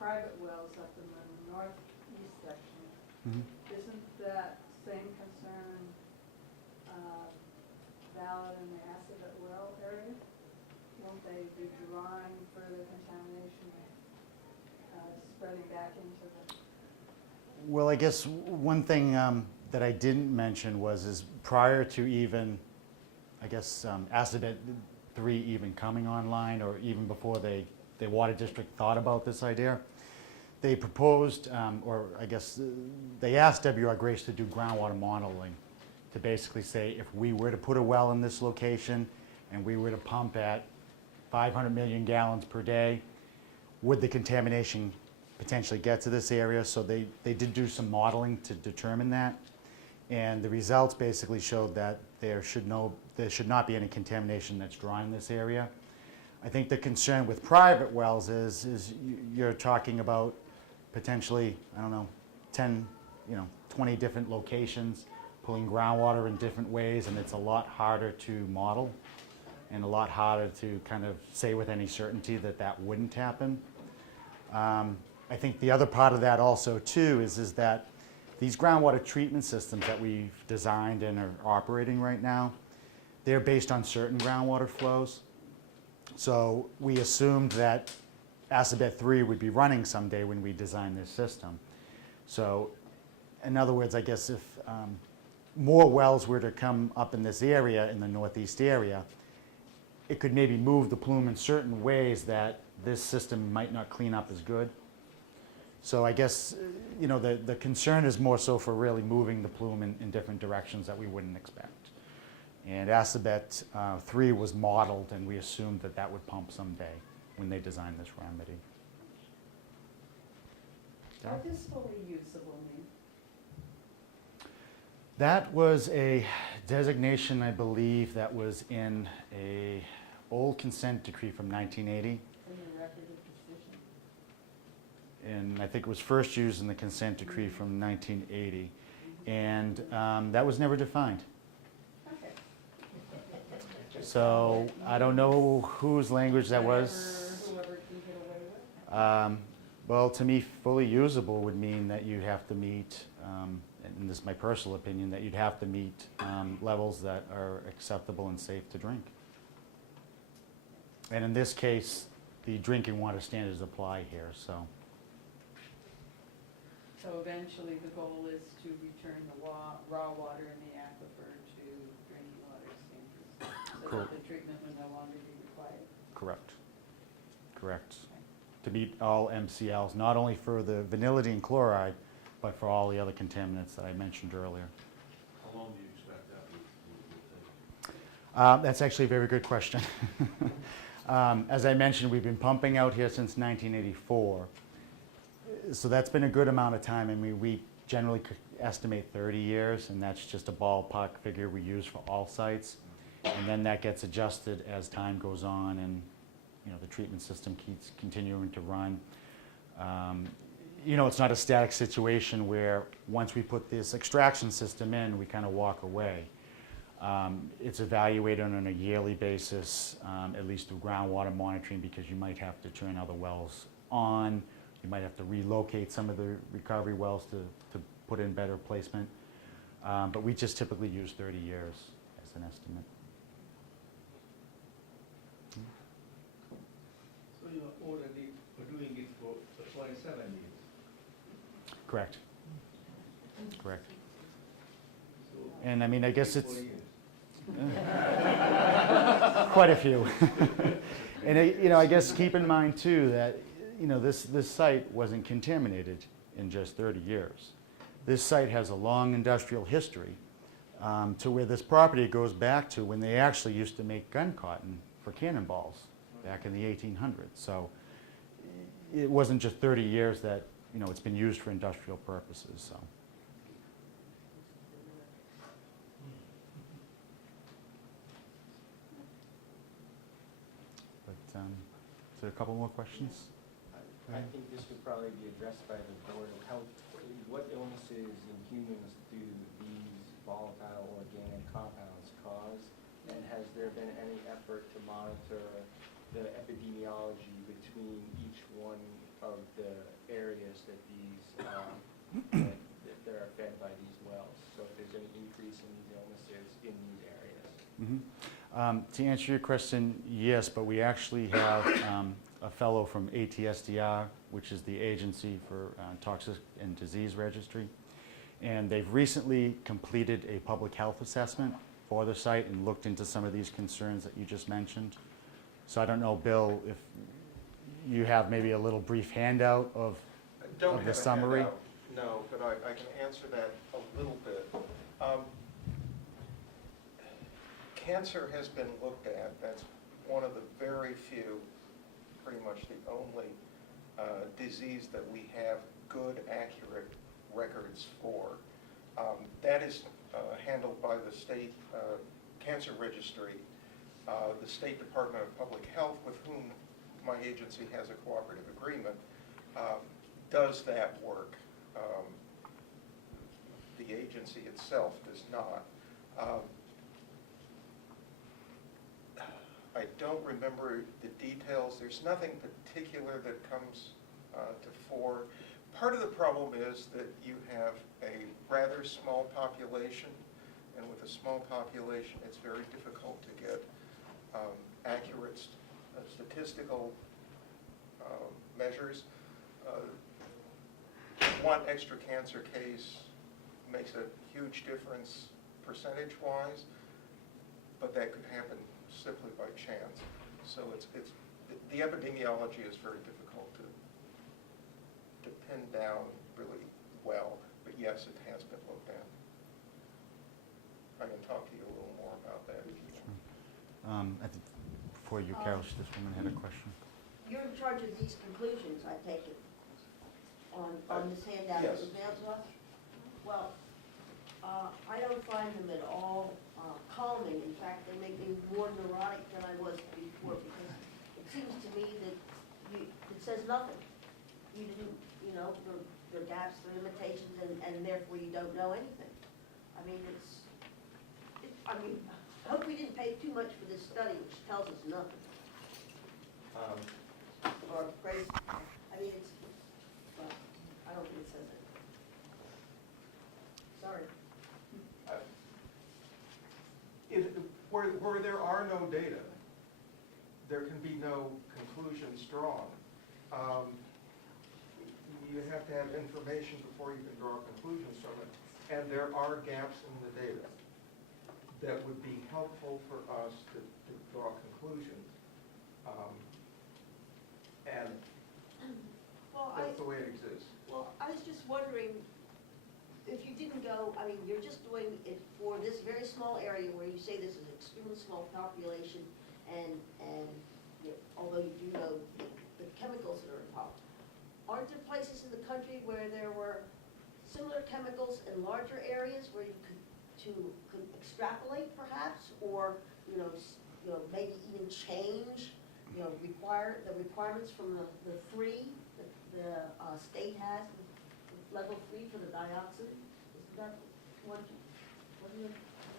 private wells up in the northeast section, isn't that same concern valid in the Assabet well area? Won't they be drawing further contamination, spreading back into the... Well, I guess one thing that I didn't mention is prior to even, I guess, Assabet 3 even coming online, or even before the Water District thought about this idea, they proposed, or I guess they asked WR Grace to do groundwater modeling to basically say if we were to put a well in this location and we were to pump at 500 million gallons per day, would the contamination potentially get to this area? So they did do some modeling to determine that, and the results basically showed that there should not be any contamination that's drawing this area. I think the concern with private wells is you're talking about potentially, I don't know, 10, 20 different locations, pulling groundwater in different ways, and it's a lot harder to model and a lot harder to kind of say with any certainty that that wouldn't happen. I think the other part of that also too is that these groundwater treatment systems that we've designed and are operating right now, they're based on certain groundwater flows. So we assumed that Assabet 3 would be running someday when we designed this system. So in other words, I guess if more wells were to come up in this area, in the northeast area, it could maybe move the plume in certain ways that this system might not clean up as good. So I guess, the concern is more so for really moving the plume in different directions that we wouldn't expect. And Assabet 3 was modeled, and we assumed that that would pump someday when they designed this remedy. What does fully usable mean? That was a designation, I believe, that was in a old consent decree from 1980. In the record of decision? And I think it was first used in the consent decree from 1980. And that was never defined. Okay. So I don't know whose language that was. Whoever can get away with. Well, to me, fully usable would mean that you have to meet, and this is my personal opinion, that you'd have to meet levels that are acceptable and safe to drink. And in this case, the drinking water standards apply here, so. So eventually, the goal is to return the raw water in the aquifer to drinking water standards, so Cool. that the treatment will no longer be required. Correct. Correct. To meet all MCLs, not only for the vanillidine chloride, but for all the other contaminants that I mentioned earlier. How long do you expect that will take? That's actually a very good question. As I mentioned, we've been pumping out here since 1984. So that's been a good amount of time. I mean, we generally estimate 30 years, and that's just a ballpark figure we use for all sites. And then that gets adjusted as time goes on and, you know, the treatment system keeps continuing to run. You know, it's not a static situation where once we put this extraction system in, we kind of walk away. It's evaluated on a yearly basis, at least through groundwater monitoring, because you might have to turn other wells on. You might have to relocate some of the recovery wells to put in better placement. But we just typically use 30 years as an estimate. So you are already doing it for 27 years. Correct. Correct. So And I mean, I guess it's 4 years. quite a few. And you know, I guess keep in mind too that, you know, this site wasn't contaminated in just 30 years. This site has a long industrial history to where this property goes back to when they actually used to make gun cotton for cannonballs back in the 1800s. So it wasn't just 30 years that, you know, it's been used for industrial purposes. So. But, is there a couple more questions? I think this would probably be addressed by the Board of Health. What illnesses in humans do these volatile organic compounds cause? And has there been any effort to monitor the epidemiology between each one of the areas that these, that are fed by these wells? So if there's any increase in these illnesses in these areas? To answer your question, yes, but we actually have a fellow from ATSDR, which is the Agency for Toxic and Disease Registry, and they've recently completed a public health assessment for the site and looked into some of these concerns that you just mentioned. So I don't know, Bill, if you have maybe a little brief handout of Don't the have a summary? handout, no, but I can answer that a little bit. Cancer has been looked at. That's one of the very few, pretty much the only disease that we have good, accurate records for. That is handled by the state cancer registry. The State Department of Public Health, with whom my agency has a cooperative agreement, does that work. The agency itself does not. I don't remember the details. There's nothing particular that comes to fore. Part of the problem is that you have a rather small population, and with a small population, it's very difficult to get accurate statistical measures. One extra cancer case makes a huge difference percentage-wise, but that could happen simply by chance. So the epidemiology is very difficult to pin down really well, but yes, it has been looked at. I can talk to you a little more about that if you want. I think before you, Carol, this woman had a question. You're in charge of these conclusions, I take it, on this handout that Yes. was mailed to us? Well, I don't find them at all calming. In fact, they make me more neurotic than I was before, because it seems to me that it says nothing. You didn't, you know, there are gaps, there are limitations, and therefore you don't know anything. I mean, I hope we didn't pay too much for this study, which tells us nothing. Or praise, I mean, well, I don't think it says it. Sorry. Where there are no data, there can be no conclusions drawn. You have to have information before you can draw conclusions from it. And there are gaps in the data that would be helpful for us to draw conclusions. And Well, that's the way it exists. Well, I was just wondering, if you didn't go, I mean, you're just doing it for this very small area where you say this is an extremely small population, and although you do know the chemicals that are involved, aren't there places in the country where there were similar chemicals in larger areas where you could extrapolate perhaps, or, maybe even change, the requirements from the three that the state has, level 3 for the dioxin? Isn't that what did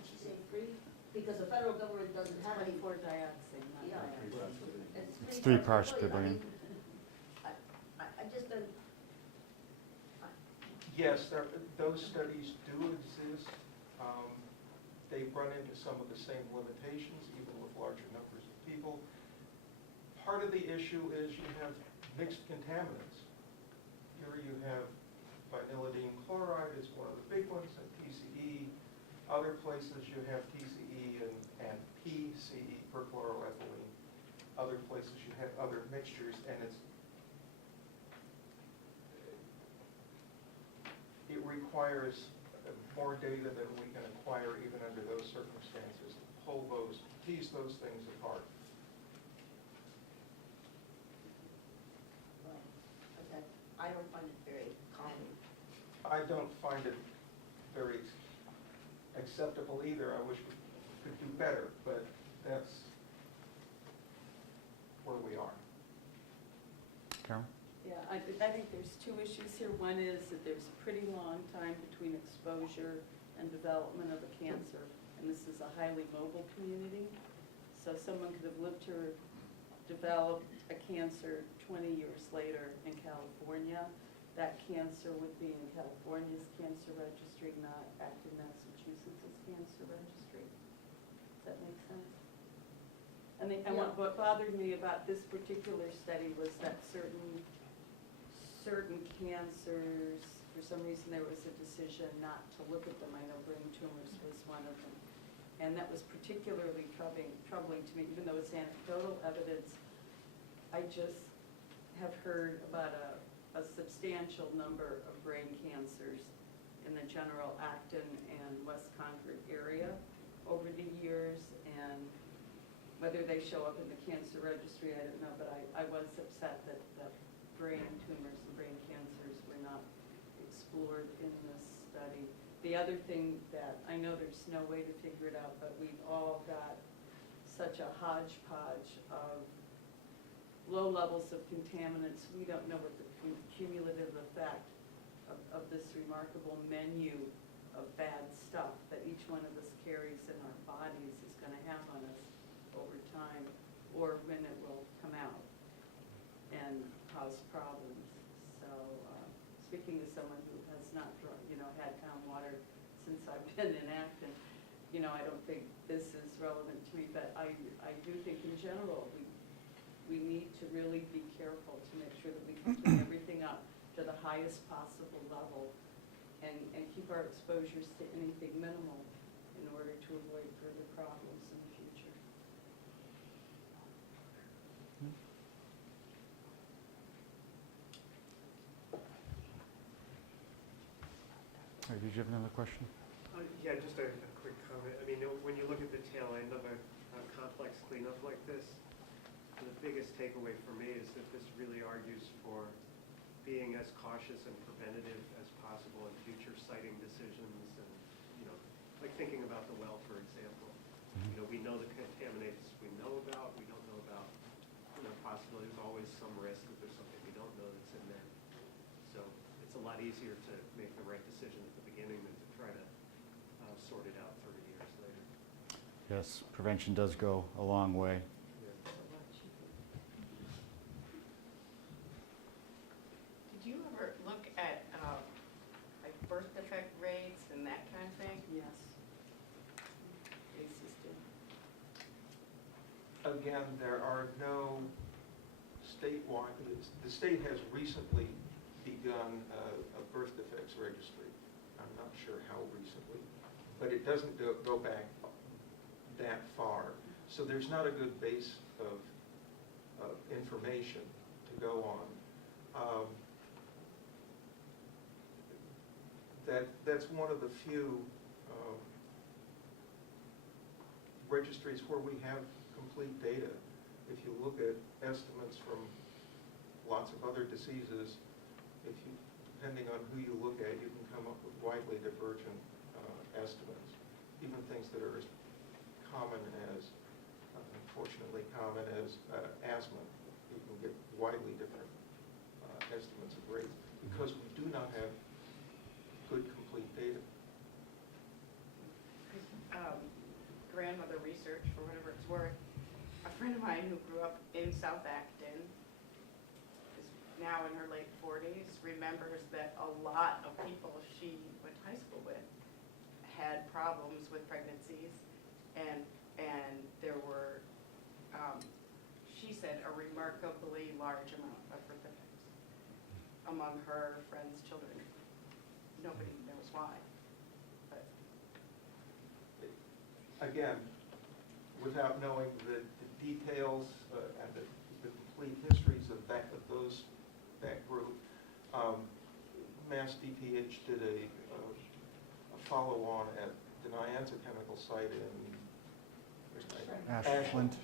she say, 3? Because the federal government doesn't have any. For dioxin, not Yeah. dioxin. It's 3 parts per billion. I billion. mean, I just don't. Yes, those studies do exist. They run into some of the same limitations, even with larger numbers of people. Part of the issue is you have mixed contaminants. Here you have vinylidene chloride is one of the big ones, and PCE. Other places you have TCE and PCE, perchloroethylene. Other places you have other mixtures, and it requires more data than we can acquire even under those circumstances. Tease those things apart. Okay, I don't find it very calming. I don't find it very acceptable either. I wish we could do better, but that's where we are. Carol? Yeah, I think there's two issues here. One is that there's a pretty long time between exposure and development of a cancer, and this is a highly mobile community. So someone could have lived to develop a cancer 20 years later in California. That cancer would be in California's cancer registry, not Acton, Massachusetts' cancer registry. Does that make sense? And what bothered me about this particular study was that certain cancers, for some reason there was a decision not to look at them. I know brain tumors was one of them. And that was particularly troubling to me, even though it's anecdotal evidence. I just have heard about a substantial number of brain cancers in the general Acton and West Concord area over the years, and whether they show up in the cancer registry, I don't know, but I was upset that brain tumors and brain cancers were not explored in this study. The other thing that, I know there's no way to figure it out, but we've all got such a hodgepodge of low levels of contaminants. We don't know what the cumulative effect of this remarkable menu of bad stuff that each one of us carries in our bodies is going to have on us over time, or when it will come out and cause problems. So speaking as someone who has not had town water since I've been in Acton, I don't think this is relevant to me, but I do think in general we need to really be careful to make sure that we can clean everything up to the highest possible level and keep our exposures to anything minimal in order to avoid further problems in the future. Did you have another question? Yeah, just a quick comment. I mean, when you look at the tail end of a complex cleanup like this, the biggest takeaway for me is that this really argues for being as cautious and preventative as possible in future siting decisions, and, like thinking about the well, for example. We know the contaminants we know about, we don't know about, possibly there's always some risk that there's something we don't know that's in there. So it's a lot easier to make the right decision at the beginning than to try to sort it out 30 years later. Yes, prevention does go a long way. Did you ever look at like birth defect rates and that kind of thing? Yes. Basis did. again, there are no statewide, the state has recently begun a birth defects registry. I'm not sure how recently, but it doesn't go back that far. So there's not a good base of information to go on. That's one of the few registries where we have complete data. If you look at estimates from lots of other diseases, depending on who you look at, you can come up with widely divergent estimates. Even things that are as common as, unfortunately common as asthma, you can get widely different estimates of rates because we do not have good complete data. Grandmother research, for whatever it's worth, a friend of mine who grew up in South Acton, is now in her late 40s, remembers that a lot of people she went to high school with had problems with pregnancies, and there were, she said, a remarkably large amount of birth defects among her friends' children. Nobody knows why. But Again, without knowing the details and the complete histories of that group, Mass DPH did a follow-on at the Nyanza chemical site in Ashland.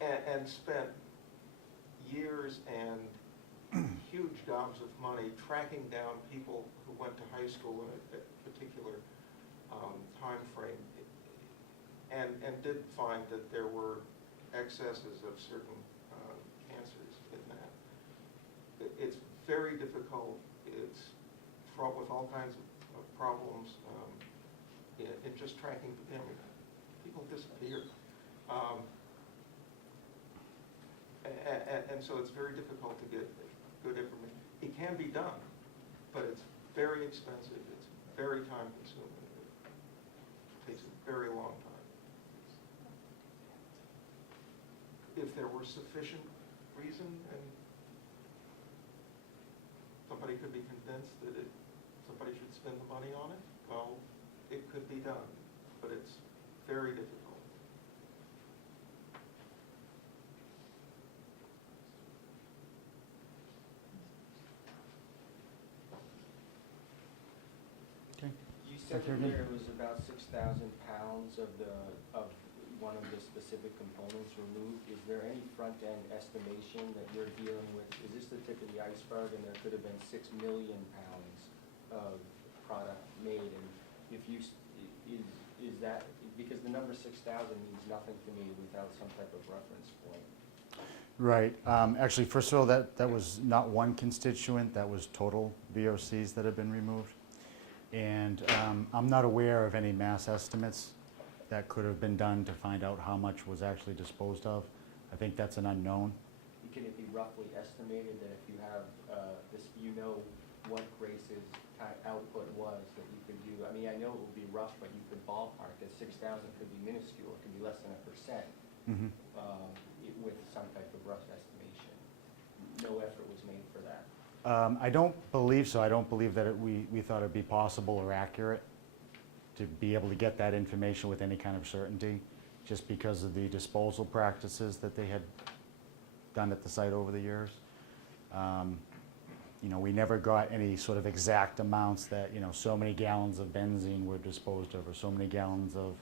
And spent years and huge gobs of money tracking down people who went to high school in a particular time frame, and did find that there were excesses of certain cancers in that. It's very difficult. It's fraught with all kinds of problems in just tracking. I mean, people disappear. And so it's very difficult to get good information. It can be done, but it's very expensive. It's very time consuming. It takes a very long time. If there were sufficient reason and somebody could be convinced that somebody should spend the money on it, well, it could be done, but it's very difficult. You said that there was about 6,000 pounds of one of the specific components removed. Is there any front-end estimation that you're dealing with? Is this the tip of the iceberg, and there could have been 6 million pounds of product made? And if you is that because the number 6,000 means nothing to me without some type of reference point? Right. Actually, first of all, that was not one constituent. That was total VOCs that have been removed. And I'm not aware of any mass estimates that could have been done to find out how much was actually disposed of. I think that's an unknown. Can it be roughly estimated that if you have what Grace's output was that you could do? I mean, I know it would be rough, but you could ballpark that 6,000 could be minuscule. It could be less than 1%. Mm-hmm. With some type of rough estimation. No effort was made for that. I don't believe so. I don't believe that we thought it'd be possible or accurate to be able to get that information with any kind of certainty, just because of the disposal practices that they had done at the site over the years. We never got any sort of exact amounts that, so many gallons of benzene were disposed of, or so many gallons of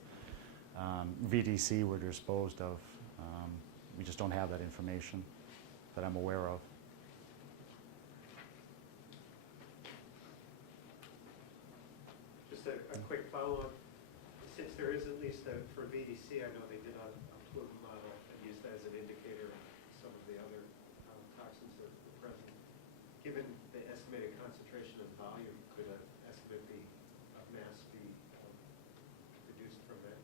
VDC were disposed of. We just don't have that information that I'm aware of. Just a quick follow-up. Since there is at least for VDC, I know they did a plume model and used that as an indicator of some of the other toxins that are present. Given the estimated concentration of volume, could an estimate of mass be deduced from that?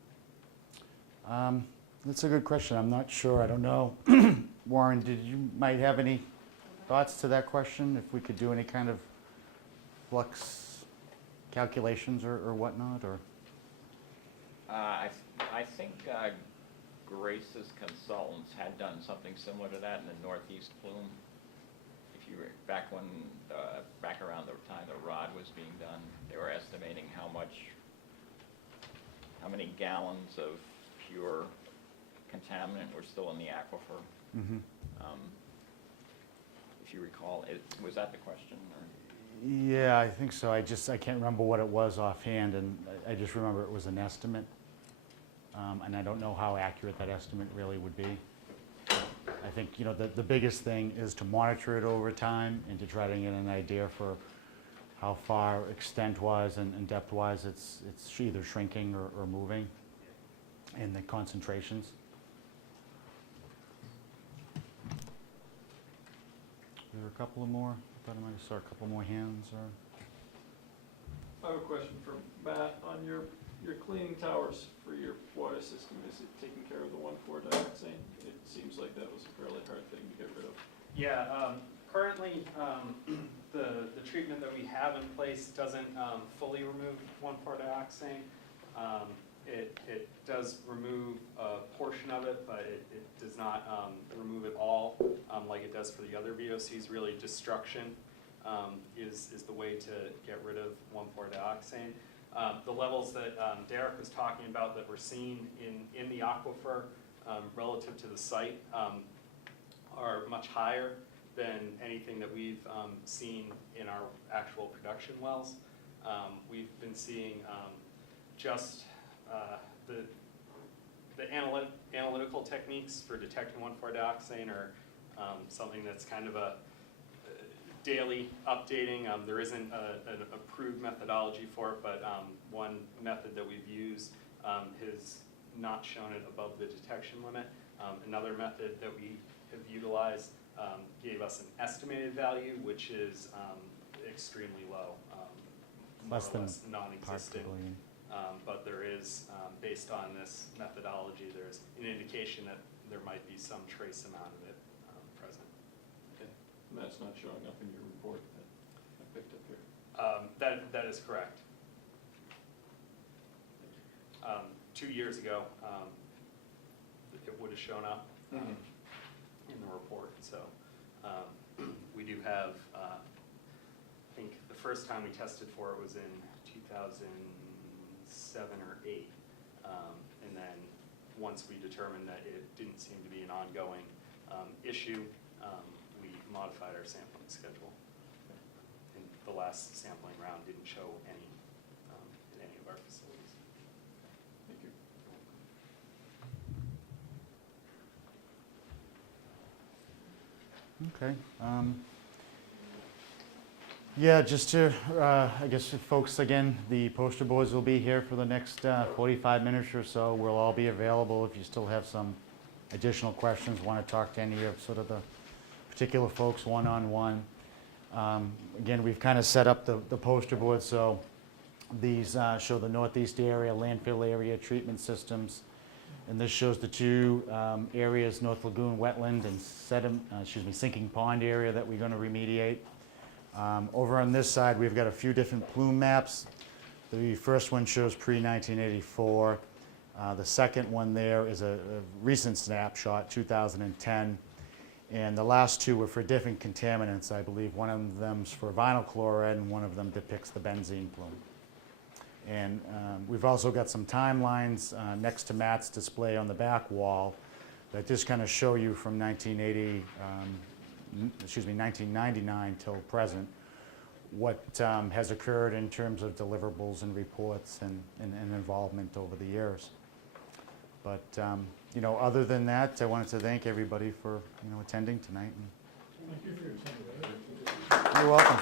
That's a good question. I'm not sure. I don't know. Warren, might have any thoughts to that question? If we could do any kind of flux calculations or whatnot, or? I think Grace's consultants had done something similar to that in the northeast plume. If you were, back around the time the rod was being done, they were estimating how many gallons of pure contaminant were still in the aquifer. Mhm. If you recall, was that the question? Or? Yeah, I think so. I can't remember what it was offhand, and I just remember it was an estimate. And I don't know how accurate that estimate really would be. I think, you know, the biggest thing is to monitor it over time and to try to get an idea for how far extent-wise and depth-wise it's either shrinking or moving in the concentrations. There were a couple of more. I thought I might have saw a couple more hands. Or I have a question for Matt on your cleaning towers for your water system. Is it taking care of the 1,4-dioxane? It seems like that was a fairly hard thing to get rid of. Yeah, currently, the treatment that we have in place doesn't fully remove 1,4-dioxane. It does remove a portion of it, but it does not remove it all like it does for the other VOCs. Really, destruction is the way to get rid of 1,4-dioxane. The levels that Derek was talking about that we're seeing in the aquifer relative to the site are much higher than anything that we've seen in our actual production wells. We've been seeing just the analytical techniques for detecting 1,4-dioxane are something that's kind of a daily updating. There isn't an approved methodology for it, but one method that we've used has not shown it above the detection limit. Another method that we have utilized gave us an estimated value, which is extremely low, less than non-existent. But there is, based on this methodology, there's an indication that there might be some trace amount of it present. Okay. And that's not showing up in your report that I picked up here. That is correct. 2 years ago, it would have shown up in the report. So we do have, I think the first time we tested for it was in 2007 or 8. And then once we determined that it didn't seem to be an ongoing issue, we modified our sampling schedule. And the last sampling round didn't show any in any of our facilities. Thank you. okay. Yeah, just to, I guess, folks, again, the poster boards will be here for the next 45 minutes or so. We'll all be available if you still have some additional questions, want to talk to any of sort of the particular folks one-on-one. Again, we've kind of set up the poster board, so these show the northeast area, landfill area, treatment systems. And this shows the two areas, North Lagoon wetland and sinking pond area that we're going to remediate. Over on this side, we've got a few different plume maps. The first one shows pre-1984. The second one there is a recent snapshot, 2010. And the last two were for different contaminants, I believe. One of them's for vinyl chloride, and one of them depicts the benzene plume. And we've also got some timelines next to Matt's display on the back wall that just kind of show you from 1999 till present, what has occurred in terms of deliverables and reports and involvement over the years. But you know, other than that, I wanted to thank everybody for attending tonight. Thank you for your time. You're welcome.